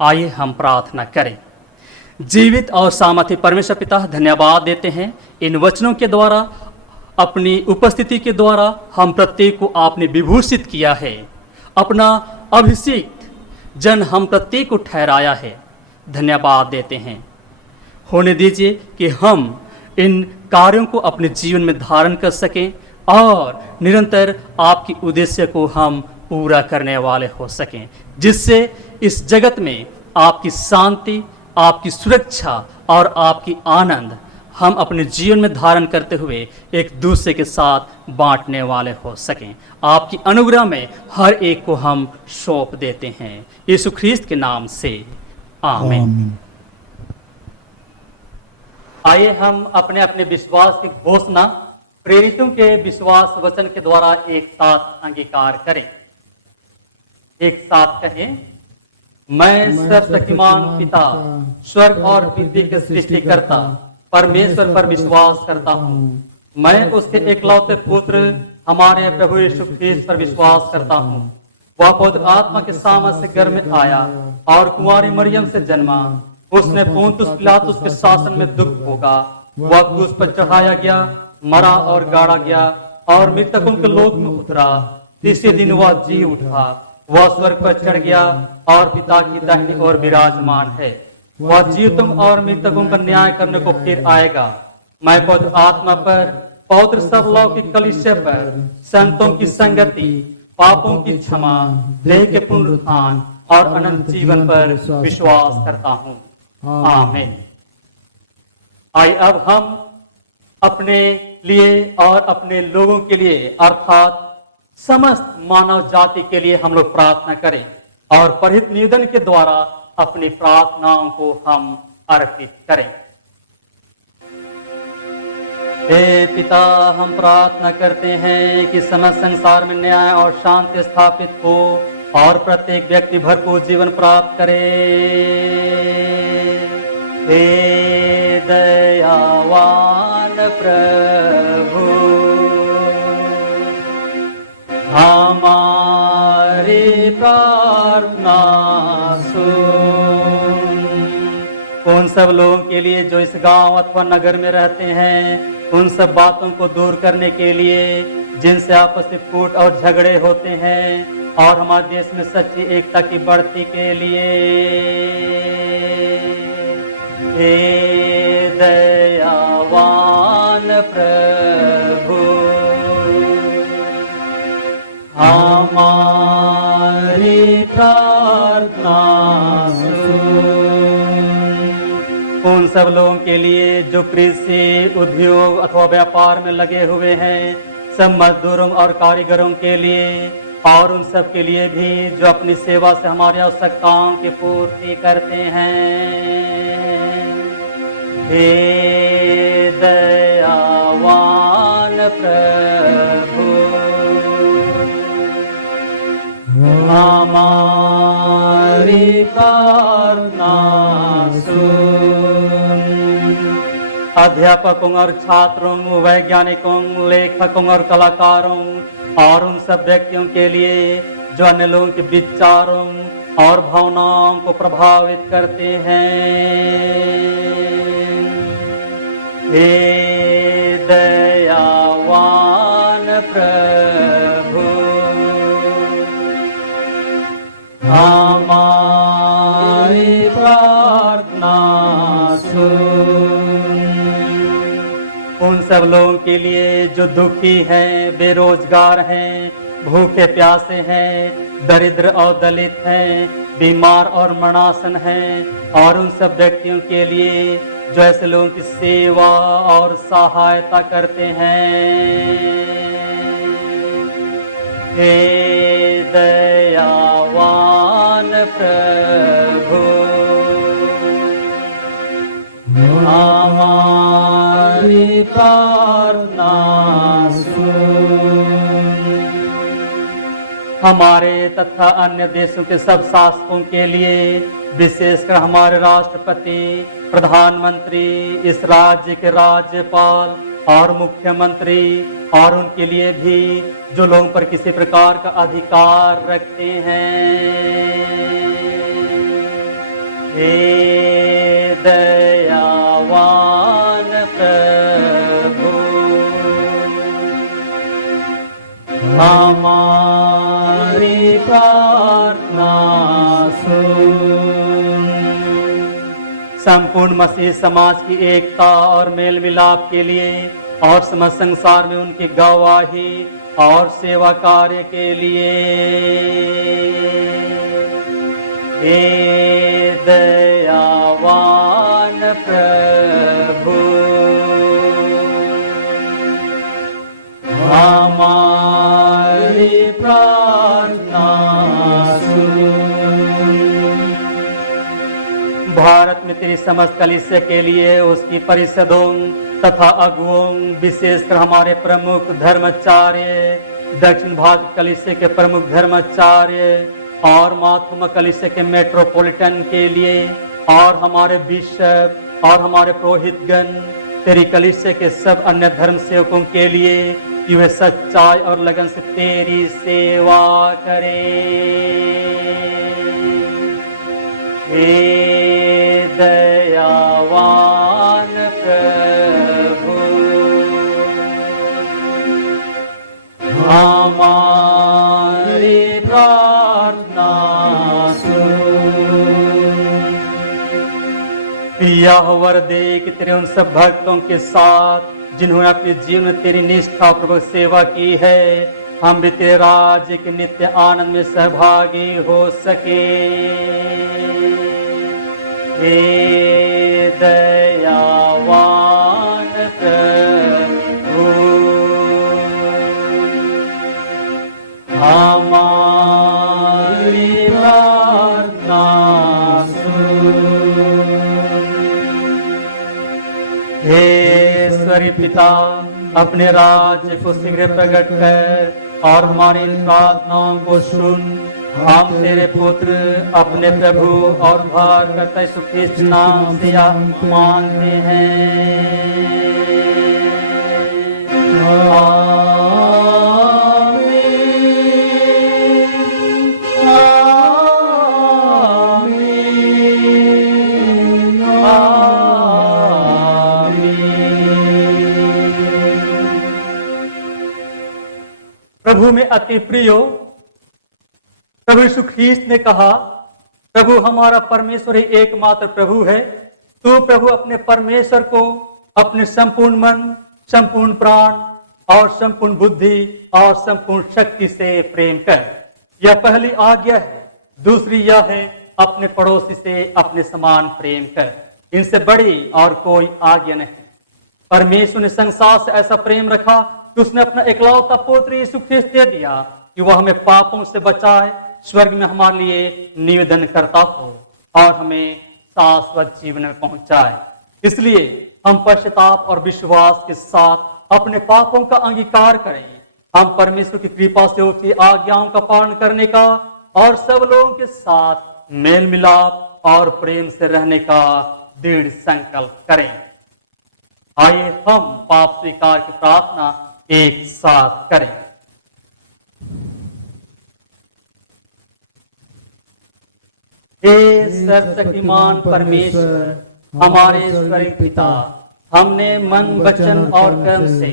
आइए हम प्रार्थना करें। जीवित और सामर्थ्य परमेश्वर पिता, धन्यवाद देते हैं इन वचनों के द्वारा, अपनी उपस्थिति के द्वारा हम प्रत्येक को आपने विभूषित किया है, अपना अभिषिक्त जन हम प्रत्येक को ठहराया है। धन्यवाद देते हैं। होने दीजिए कि हम इन कार्यों को अपने जीवन में धारण कर सकें और निरंतर आपकी उद्देश्य को हम पूरा करने वाले हो सकें, जिससे इस जगत में आपकी शांति, आपकी सुरक्षा और आपकी आनंद हम अपने जीवन में धारण करते हुए एक दूसरे के साथ बांटने वाले हो सकें। आपकी अनुग्रह में हर एक को हम सौंप देते हैं, यीशु ख्रीस्त के नाम से, आमीन। आइए हम अपने अपने विश्वास की घोषणा प्रेरितों के विश्वास वचन के द्वारा एक साथ अंगीकार करें। एक साथ कहें, मैं सर्वशक्तिमान पिता, स्वर्ग और पृथ्वी के सृष्टिकर्ता परमेश्वर पर विश्वास करता हूँ। मैं उसके एकलौते पुत्र हमारे प्रभु यीशु ख्रीस्त पर विश्वास करता हूँ। वह पवित्र आत्मा के सामर्थ्य से गर्भ में आया और कुंवारी मरियम से जन्मा। उसने पुन्तियुस पिलातुस के शासन में दुख भोगा। वह क्रूस पर चढ़ाया गया, मरा और गाड़ा गया और मृतकों के लोक में उतरा। तीसरे दिन वह जी उठा। वह स्वर्ग पर चढ़ गया और पिता की दाहिनी ओर विराजमान है। वह जीवितों और मृतकों का न्याय करने को फिर आएगा। मैं पवित्र आत्मा पर, पवित्र सब लौकिक कलीसिया पर, संतों की संगति, पापों की क्षमा, देह के पुनरुत्थान और अनंत जीवन पर विश्वास करता हूँ। आमीन। आइए अब हम अपने लिए और अपने लोगों के लिए अर्थात समस्त मानव जाति के लिए हम लोग प्रार्थना करें और परिहित निवेदन के द्वारा अपनी प्रार्थनाओं को हम अर्पित करें। हे पिता, हम प्रार्थना करते हैं कि समस्त संसार में न्याय और शांति स्थापित हो और प्रत्येक व्यक्ति भरपूर जीवन प्राप्त करे। हे दयावान प्रभु, हमारी उन सब लोगों के लिए जो इस गांव अथवा नगर में रहते हैं, उन सब बातों को दूर करने के लिए जिनसे आपस में फूट और झगड़े होते हैं, और हमारे देश में सच्ची एकता की बढ़ती के लिए हे दयावान प्रभु हमारी प्रार्थना सुन। उन सब लोगों के लिए जो कृषि उद्योग अथवा व्यापार में लगे हुए हैं, सब मजदूरों और कारीगरों के लिए, और उन सब के लिए भी जो अपनी सेवा से हमारी आवश्यकताओं की पूर्ति करते हैं। हे दयावान प्रभु हमारी प्रार्थना सुन। अध्यापकों और छात्रों, वैज्ञानिकों, लेखकों और कलाकारों, और उन सब व्यक्तियों के लिए जो अन्य लोगों के विचारों और भावनाओं को प्रभावित करते हैं। हे दयावान प्रभु हमारी प्रार्थना सुन। उन सब लोगों के लिए जो दुखी हैं, बेरोजगार हैं, भूखे प्यासे हैं, दरिद्र और दलित हैं, बीमार और मरणासन हैं, और उन सब व्यक्तियों के लिए जो ऐसे लोगों की सेवा और सहायता करते हैं। हे दयावान प्रभु हमारी प्रार्थना सुन। हमारे तथा अन्य देशों के सब शासकों के लिए, विशेषकर हमारे राष्ट्रपति, प्रधानमंत्री, इस राज्य के राज्यपाल और मुख्यमंत्री, और उनके लिए भी जो लोगों पर किसी प्रकार का अधिकार रखते हैं। हे दयावान प्रभु हमारी प्रार्थना सुन। संपूर्ण मसीह समाज की एकता और मेल मिलाप के लिए और समस्त संसार में उनकी गवाही और सेवा कार्य के लिए हे दयावान प्रभु हमारी प्रार्थना सुन। भारत में तेरी समस्त कलीसिया के लिए, उसकी परिषदों तथा अगुओं, विशेषकर हमारे प्रमुख धर्माचार्य, दक्षिण भारत कलीसिया के प्रमुख धर्माचार्य और माथुमा कलीसिया के मेट्रोपॉलिटन के लिए, और हमारे बिशप और हमारे पुरोहितगण, तेरी कलीसिया के सब अन्य धर्म सेवकों के लिए, कि वे सच्चाई और लगन से तेरी सेवा करें। हे दयावान प्रभु हमारी प्रार्थना सुन। यह वर दे कि तेरे उन सब भक्तों के साथ जिन्होंने अपने जीवन में तेरी निष्ठापूर्वक सेवा की है, हम भी तेरे राज्य के नित्य आनंद में सहभागी हो सके। हे दयावान प्रभु हमारी प्रार्थना सुन। हे ईश्वरी पिता, अपने राज्य को शीघ्र प्रकट कर और हमारी इन प्रार्थनाओं को सुन। हम तेरे पुत्र अपने प्रभु और उद्धारकर्ता यीशु ख्रीस्त नाम से मांगते हैं। आमीन, आमीन, प्रभु में अति प्रियो, प्रभु यीशु ख्रीस्त ने कहा, प्रभु हमारा परमेश्वर ही एकमात्र प्रभु है। तू प्रभु अपने परमेश्वर को अपने संपूर्ण मन, संपूर्ण प्राण और संपूर्ण बुद्धि और संपूर्ण शक्ति से प्रेम कर। यह पहली आज्ञा है। दूसरी यह है, अपने पड़ोसी से अपने समान प्रेम कर। इनसे बड़ी और कोई आज्ञा नहीं। परमेश्वर ने संसार से ऐसा प्रेम रखा कि उसने अपना एकलौता पुत्र यीशु ख्रीस्त दे दिया कि वह हमें पापों से बचाए, स्वर्ग में हमारे लिए निवेदन करता हो और हमें शाश्वत जीवन में पहुंचाए। इसलिए हम पश्चाताप और विश्वास के साथ अपने पापों का अंगीकार करें। हम परमेश्वर की कृपा से उसकी आज्ञाओं का पालन करने का और सब लोगों के साथ मेल मिलाप और प्रेम से रहने का दृढ़ संकल्प करें। आइए हम पाप स्वीकार की प्रार्थना एक साथ करें। हे सर्वशक्तिमान परमेश्वर, हमारे स्वर्गीय पिता, हमने मन, वचन और कर्म से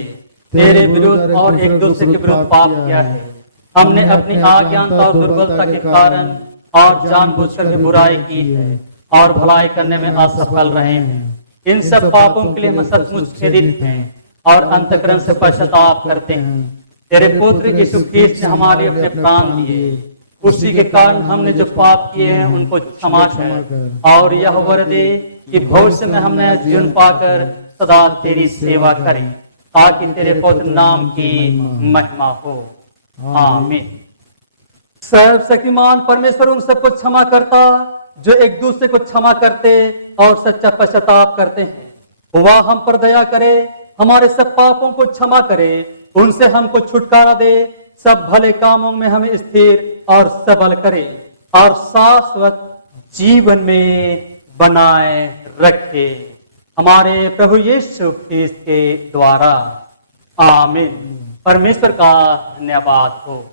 तेरे विरुद्ध और एक दूसरे के विरुद्ध पाप किया है। हमने अपनी अज्ञानता और दुर्बलता के कारण और जानबूझकर भी बुराई की है और भलाई करने में असफल रहे हैं। इन सब पापों के लिए हम सचमुच खेदित हैं और अंतःकरण से पश्चाताप करते हैं। तेरे पुत्र यीशु ख्रीस्त ने हमारे अपने प्राण दिए, उसी के कारण हमने जो पाप किए हैं उनको क्षमा कर और यह वर दे कि भविष्य में हम नया जीवन पाकर सदा तेरी सेवा करें, ताकि तेरे पवित्र नाम की महिमा हो। आमीन। सर्वशक्तिमान परमेश्वर उन सबको क्षमा करता जो एक दूसरे को क्षमा करते और सच्चा पश्चाताप करते हैं। वह हम पर दया करे, हमारे सब पापों को क्षमा करे, उनसे हमको छुटकारा दे, सब भले कामों में हमें स्थिर और सबल करे और शाश्वत जीवन में बनाए रखे, हमारे प्रभु यीशु ख्रीस्त के द्वारा। आमीन। परमेश्वर का धन्यवाद हो।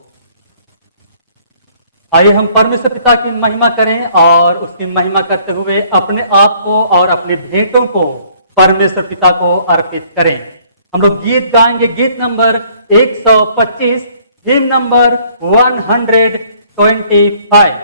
आइए हम परमेश्वर पिता की महिमा करें और उसकी महिमा करते हुए अपने आप को और अपनी भेंटों को परमेश्वर पिता को अर्पित करें। हम लोग गीत गाएंगे, गीत नंबर 125, हिम नंबर 125।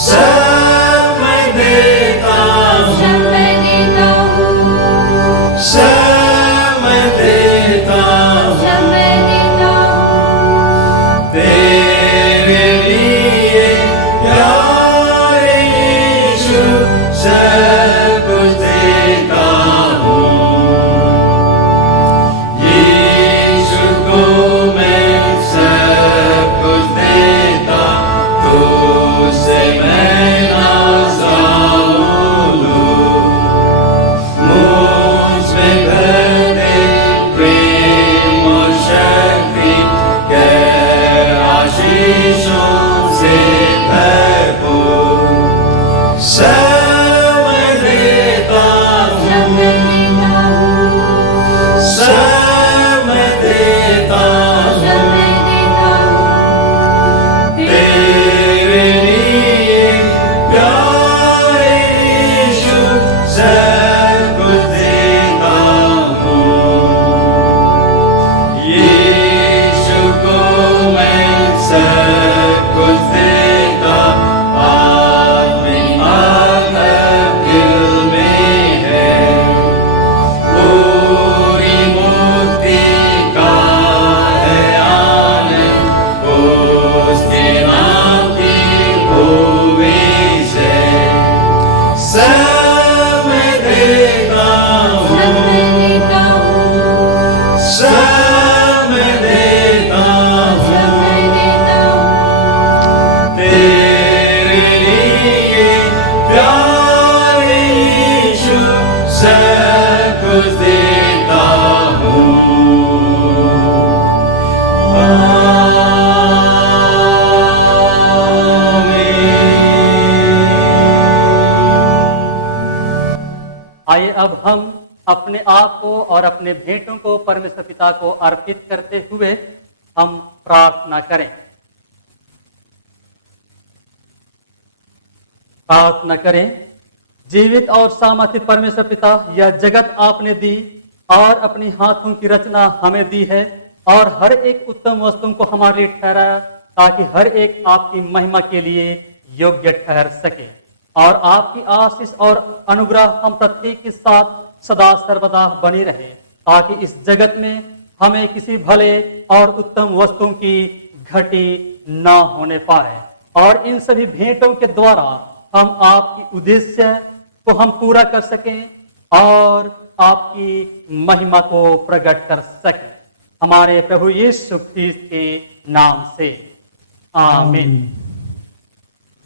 सब मैं देता हूँ। सब देता हूँ, सब देता हूँ, तेरे लिए प्यारे यीशु सब कुछ देता हूँ। यीशु को मैं सब कुछ देता, अपनी आदत दिल में है, पूरी मुक्ति का है आनंद, उसके नाम की भूमि से सब देता हूँ, सब देता हूँ, तेरे लिए प्यारे यीशु सब कुछ देता हूँ। आइए अब हम अपने आप को और अपने भेंटों को परमेश्वर पिता को अर्पित करते हुए हम प्रार्थना करें। प्रार्थना करें। जीवित और सामर्थ्य परमेश्वर पिता, यह जगत आपने दी और अपनी हाथों की रचना हमें दी है और हर एक उत्तम वस्तु को हमारे लिए ठहराया ताकि हर एक आपकी महिमा के लिए योग्य ठहर सके और आपकी आशीष और अनुग्रह हम प्रत्येक के साथ सदा सर्वदा बनी रहे ताकि इस जगत में हमें किसी भले और उत्तम वस्तुओं की घटी न होने पाए और इन सभी भेंटों के द्वारा हम आपकी उद्देश्य को हम पूरा कर सकें और आपकी महिमा को प्रकट कर सकें। हमारे प्रभु यीशु ख्रीस्त के नाम से आमीन।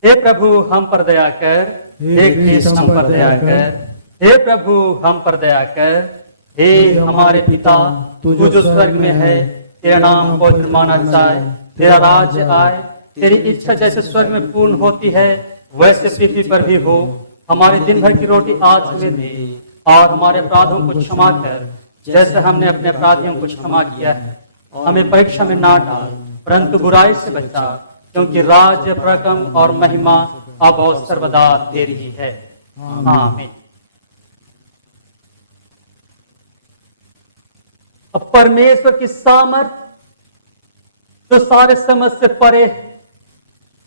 हे प्रभु हम पर दया कर, हे ख्रीस्त हम पर दया कर, हे प्रभु हम पर दया कर। हे हमारे पिता तू जो स्वर्ग में है, तेरा नाम पवित्र माना जाए, तेरा राज्य आए, तेरी इच्छा जैसे स्वर्ग में पूर्ण होती है वैसे पृथ्वी पर भी हो। हमारे दिन भर की रोटी आज हमें दे और हमारे अपराधों को क्षमा कर जैसे हमने अपने अपराधियों को क्षमा किया है। हमें परीक्षा में ना डाल परंतु बुराई से बचा, क्योंकि राज्य प्रकम और महिमा अब और सर्वदा तेरी ही है। आमीन। अब परमेश्वर की सामर्थ जो सारे समझ से परे है,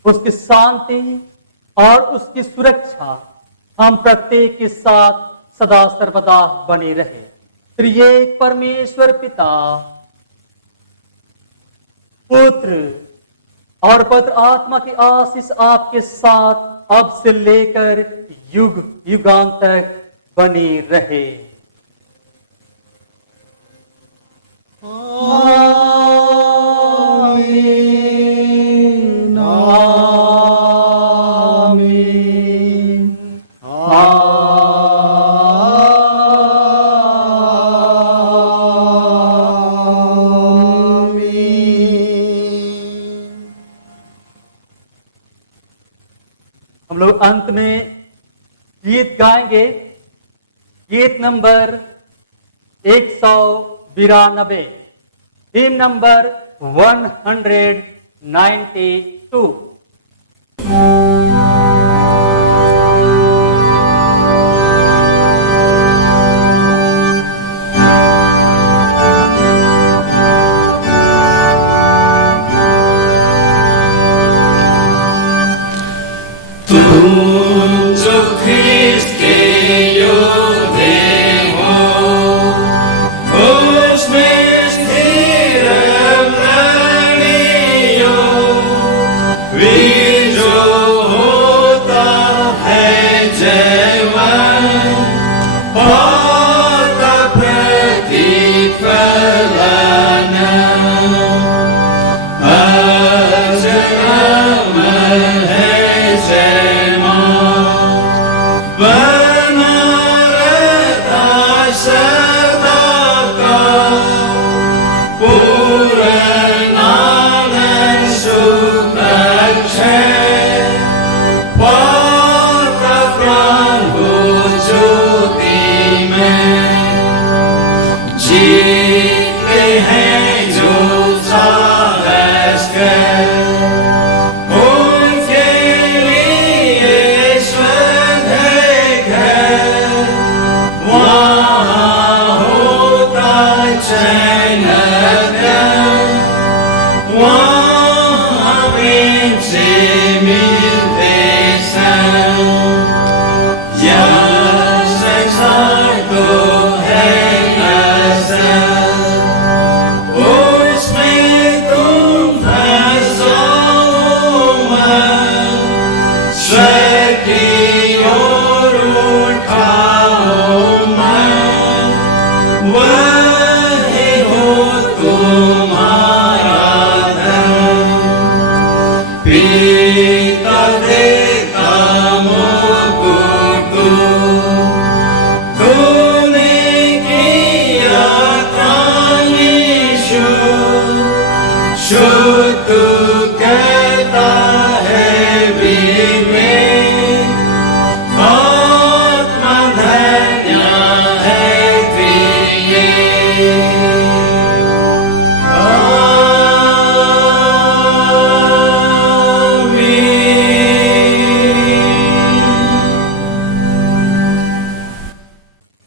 उसकी शांति और उसकी सुरक्षा हम प्रत्येक के साथ सदा सर्वदा बनी रहे। त्रिएक परमेश्वर पिता, पुत्र और पवित्र आत्मा की आशीष आपके साथ अब से लेकर युग युगांत तक बनी रहे। आमीन, आमीन, आमीन। हम लोग अंत में गीत गाएंगे, गीत नंबर 192, टीम नंबर 192। तुम जो ख्रीस्त के योद्धे हो, उसमें स्थिर प्राणियों, वीर जो होता है जयवान, पाता प्रतिफलन। अजर है जय मां, बना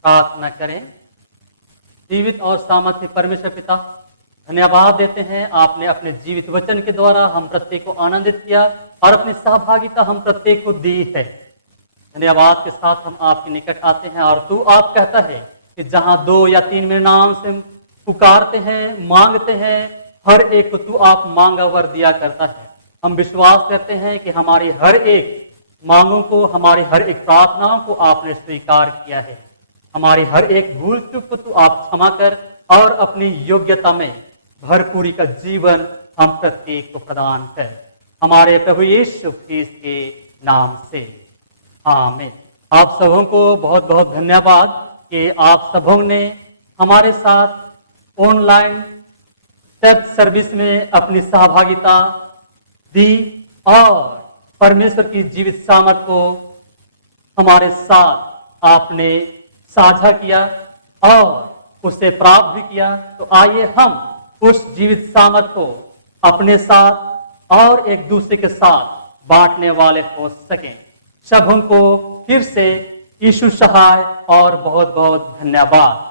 प्रार्थना करें। जीवित और सामर्थ्य परमेश्वर पिता, धन्यवाद देते हैं, आपने अपने जीवित वचन के द्वारा हम प्रत्येक को आनंदित किया और अपनी सहभागिता हम प्रत्येक को दी है। धन्यवाद के साथ हम आपके निकट आते हैं और तू आप कहता है कि जहां 2 या 3 मेरे नाम से पुकारते हैं, मांगते हैं, हर एक को तू आप मांगा वर दिया करता है। हम विश्वास करते हैं कि हमारी हर एक मांगों को, हमारी हर एक प्रार्थनाओं को आपने स्वीकार किया है। हमारी हर एक भूल चूक को तू आप क्षमा कर और अपनी योग्यता में भरपूरी का जीवन हम प्रत्येक को प्रदान कर, हमारे प्रभु यीशु ख्रीस्त के नाम से, आमीन। आप सबों को बहुत बहुत धन्यवाद कि आप सबों ने हमारे साथ ऑनलाइन टेप सर्विस में अपनी सहभागिता दी और परमेश्वर की जीवित सामर्थ को हमारे साथ आपने साझा किया और उसे प्राप्त भी किया। तो आइए हम उस जीवित सामर्थ को अपने साथ और एक दूसरे के साथ बांटने वाले हो सकें। सबों को फिर से यीशु सहाय और बहुत बहुत धन्यवाद।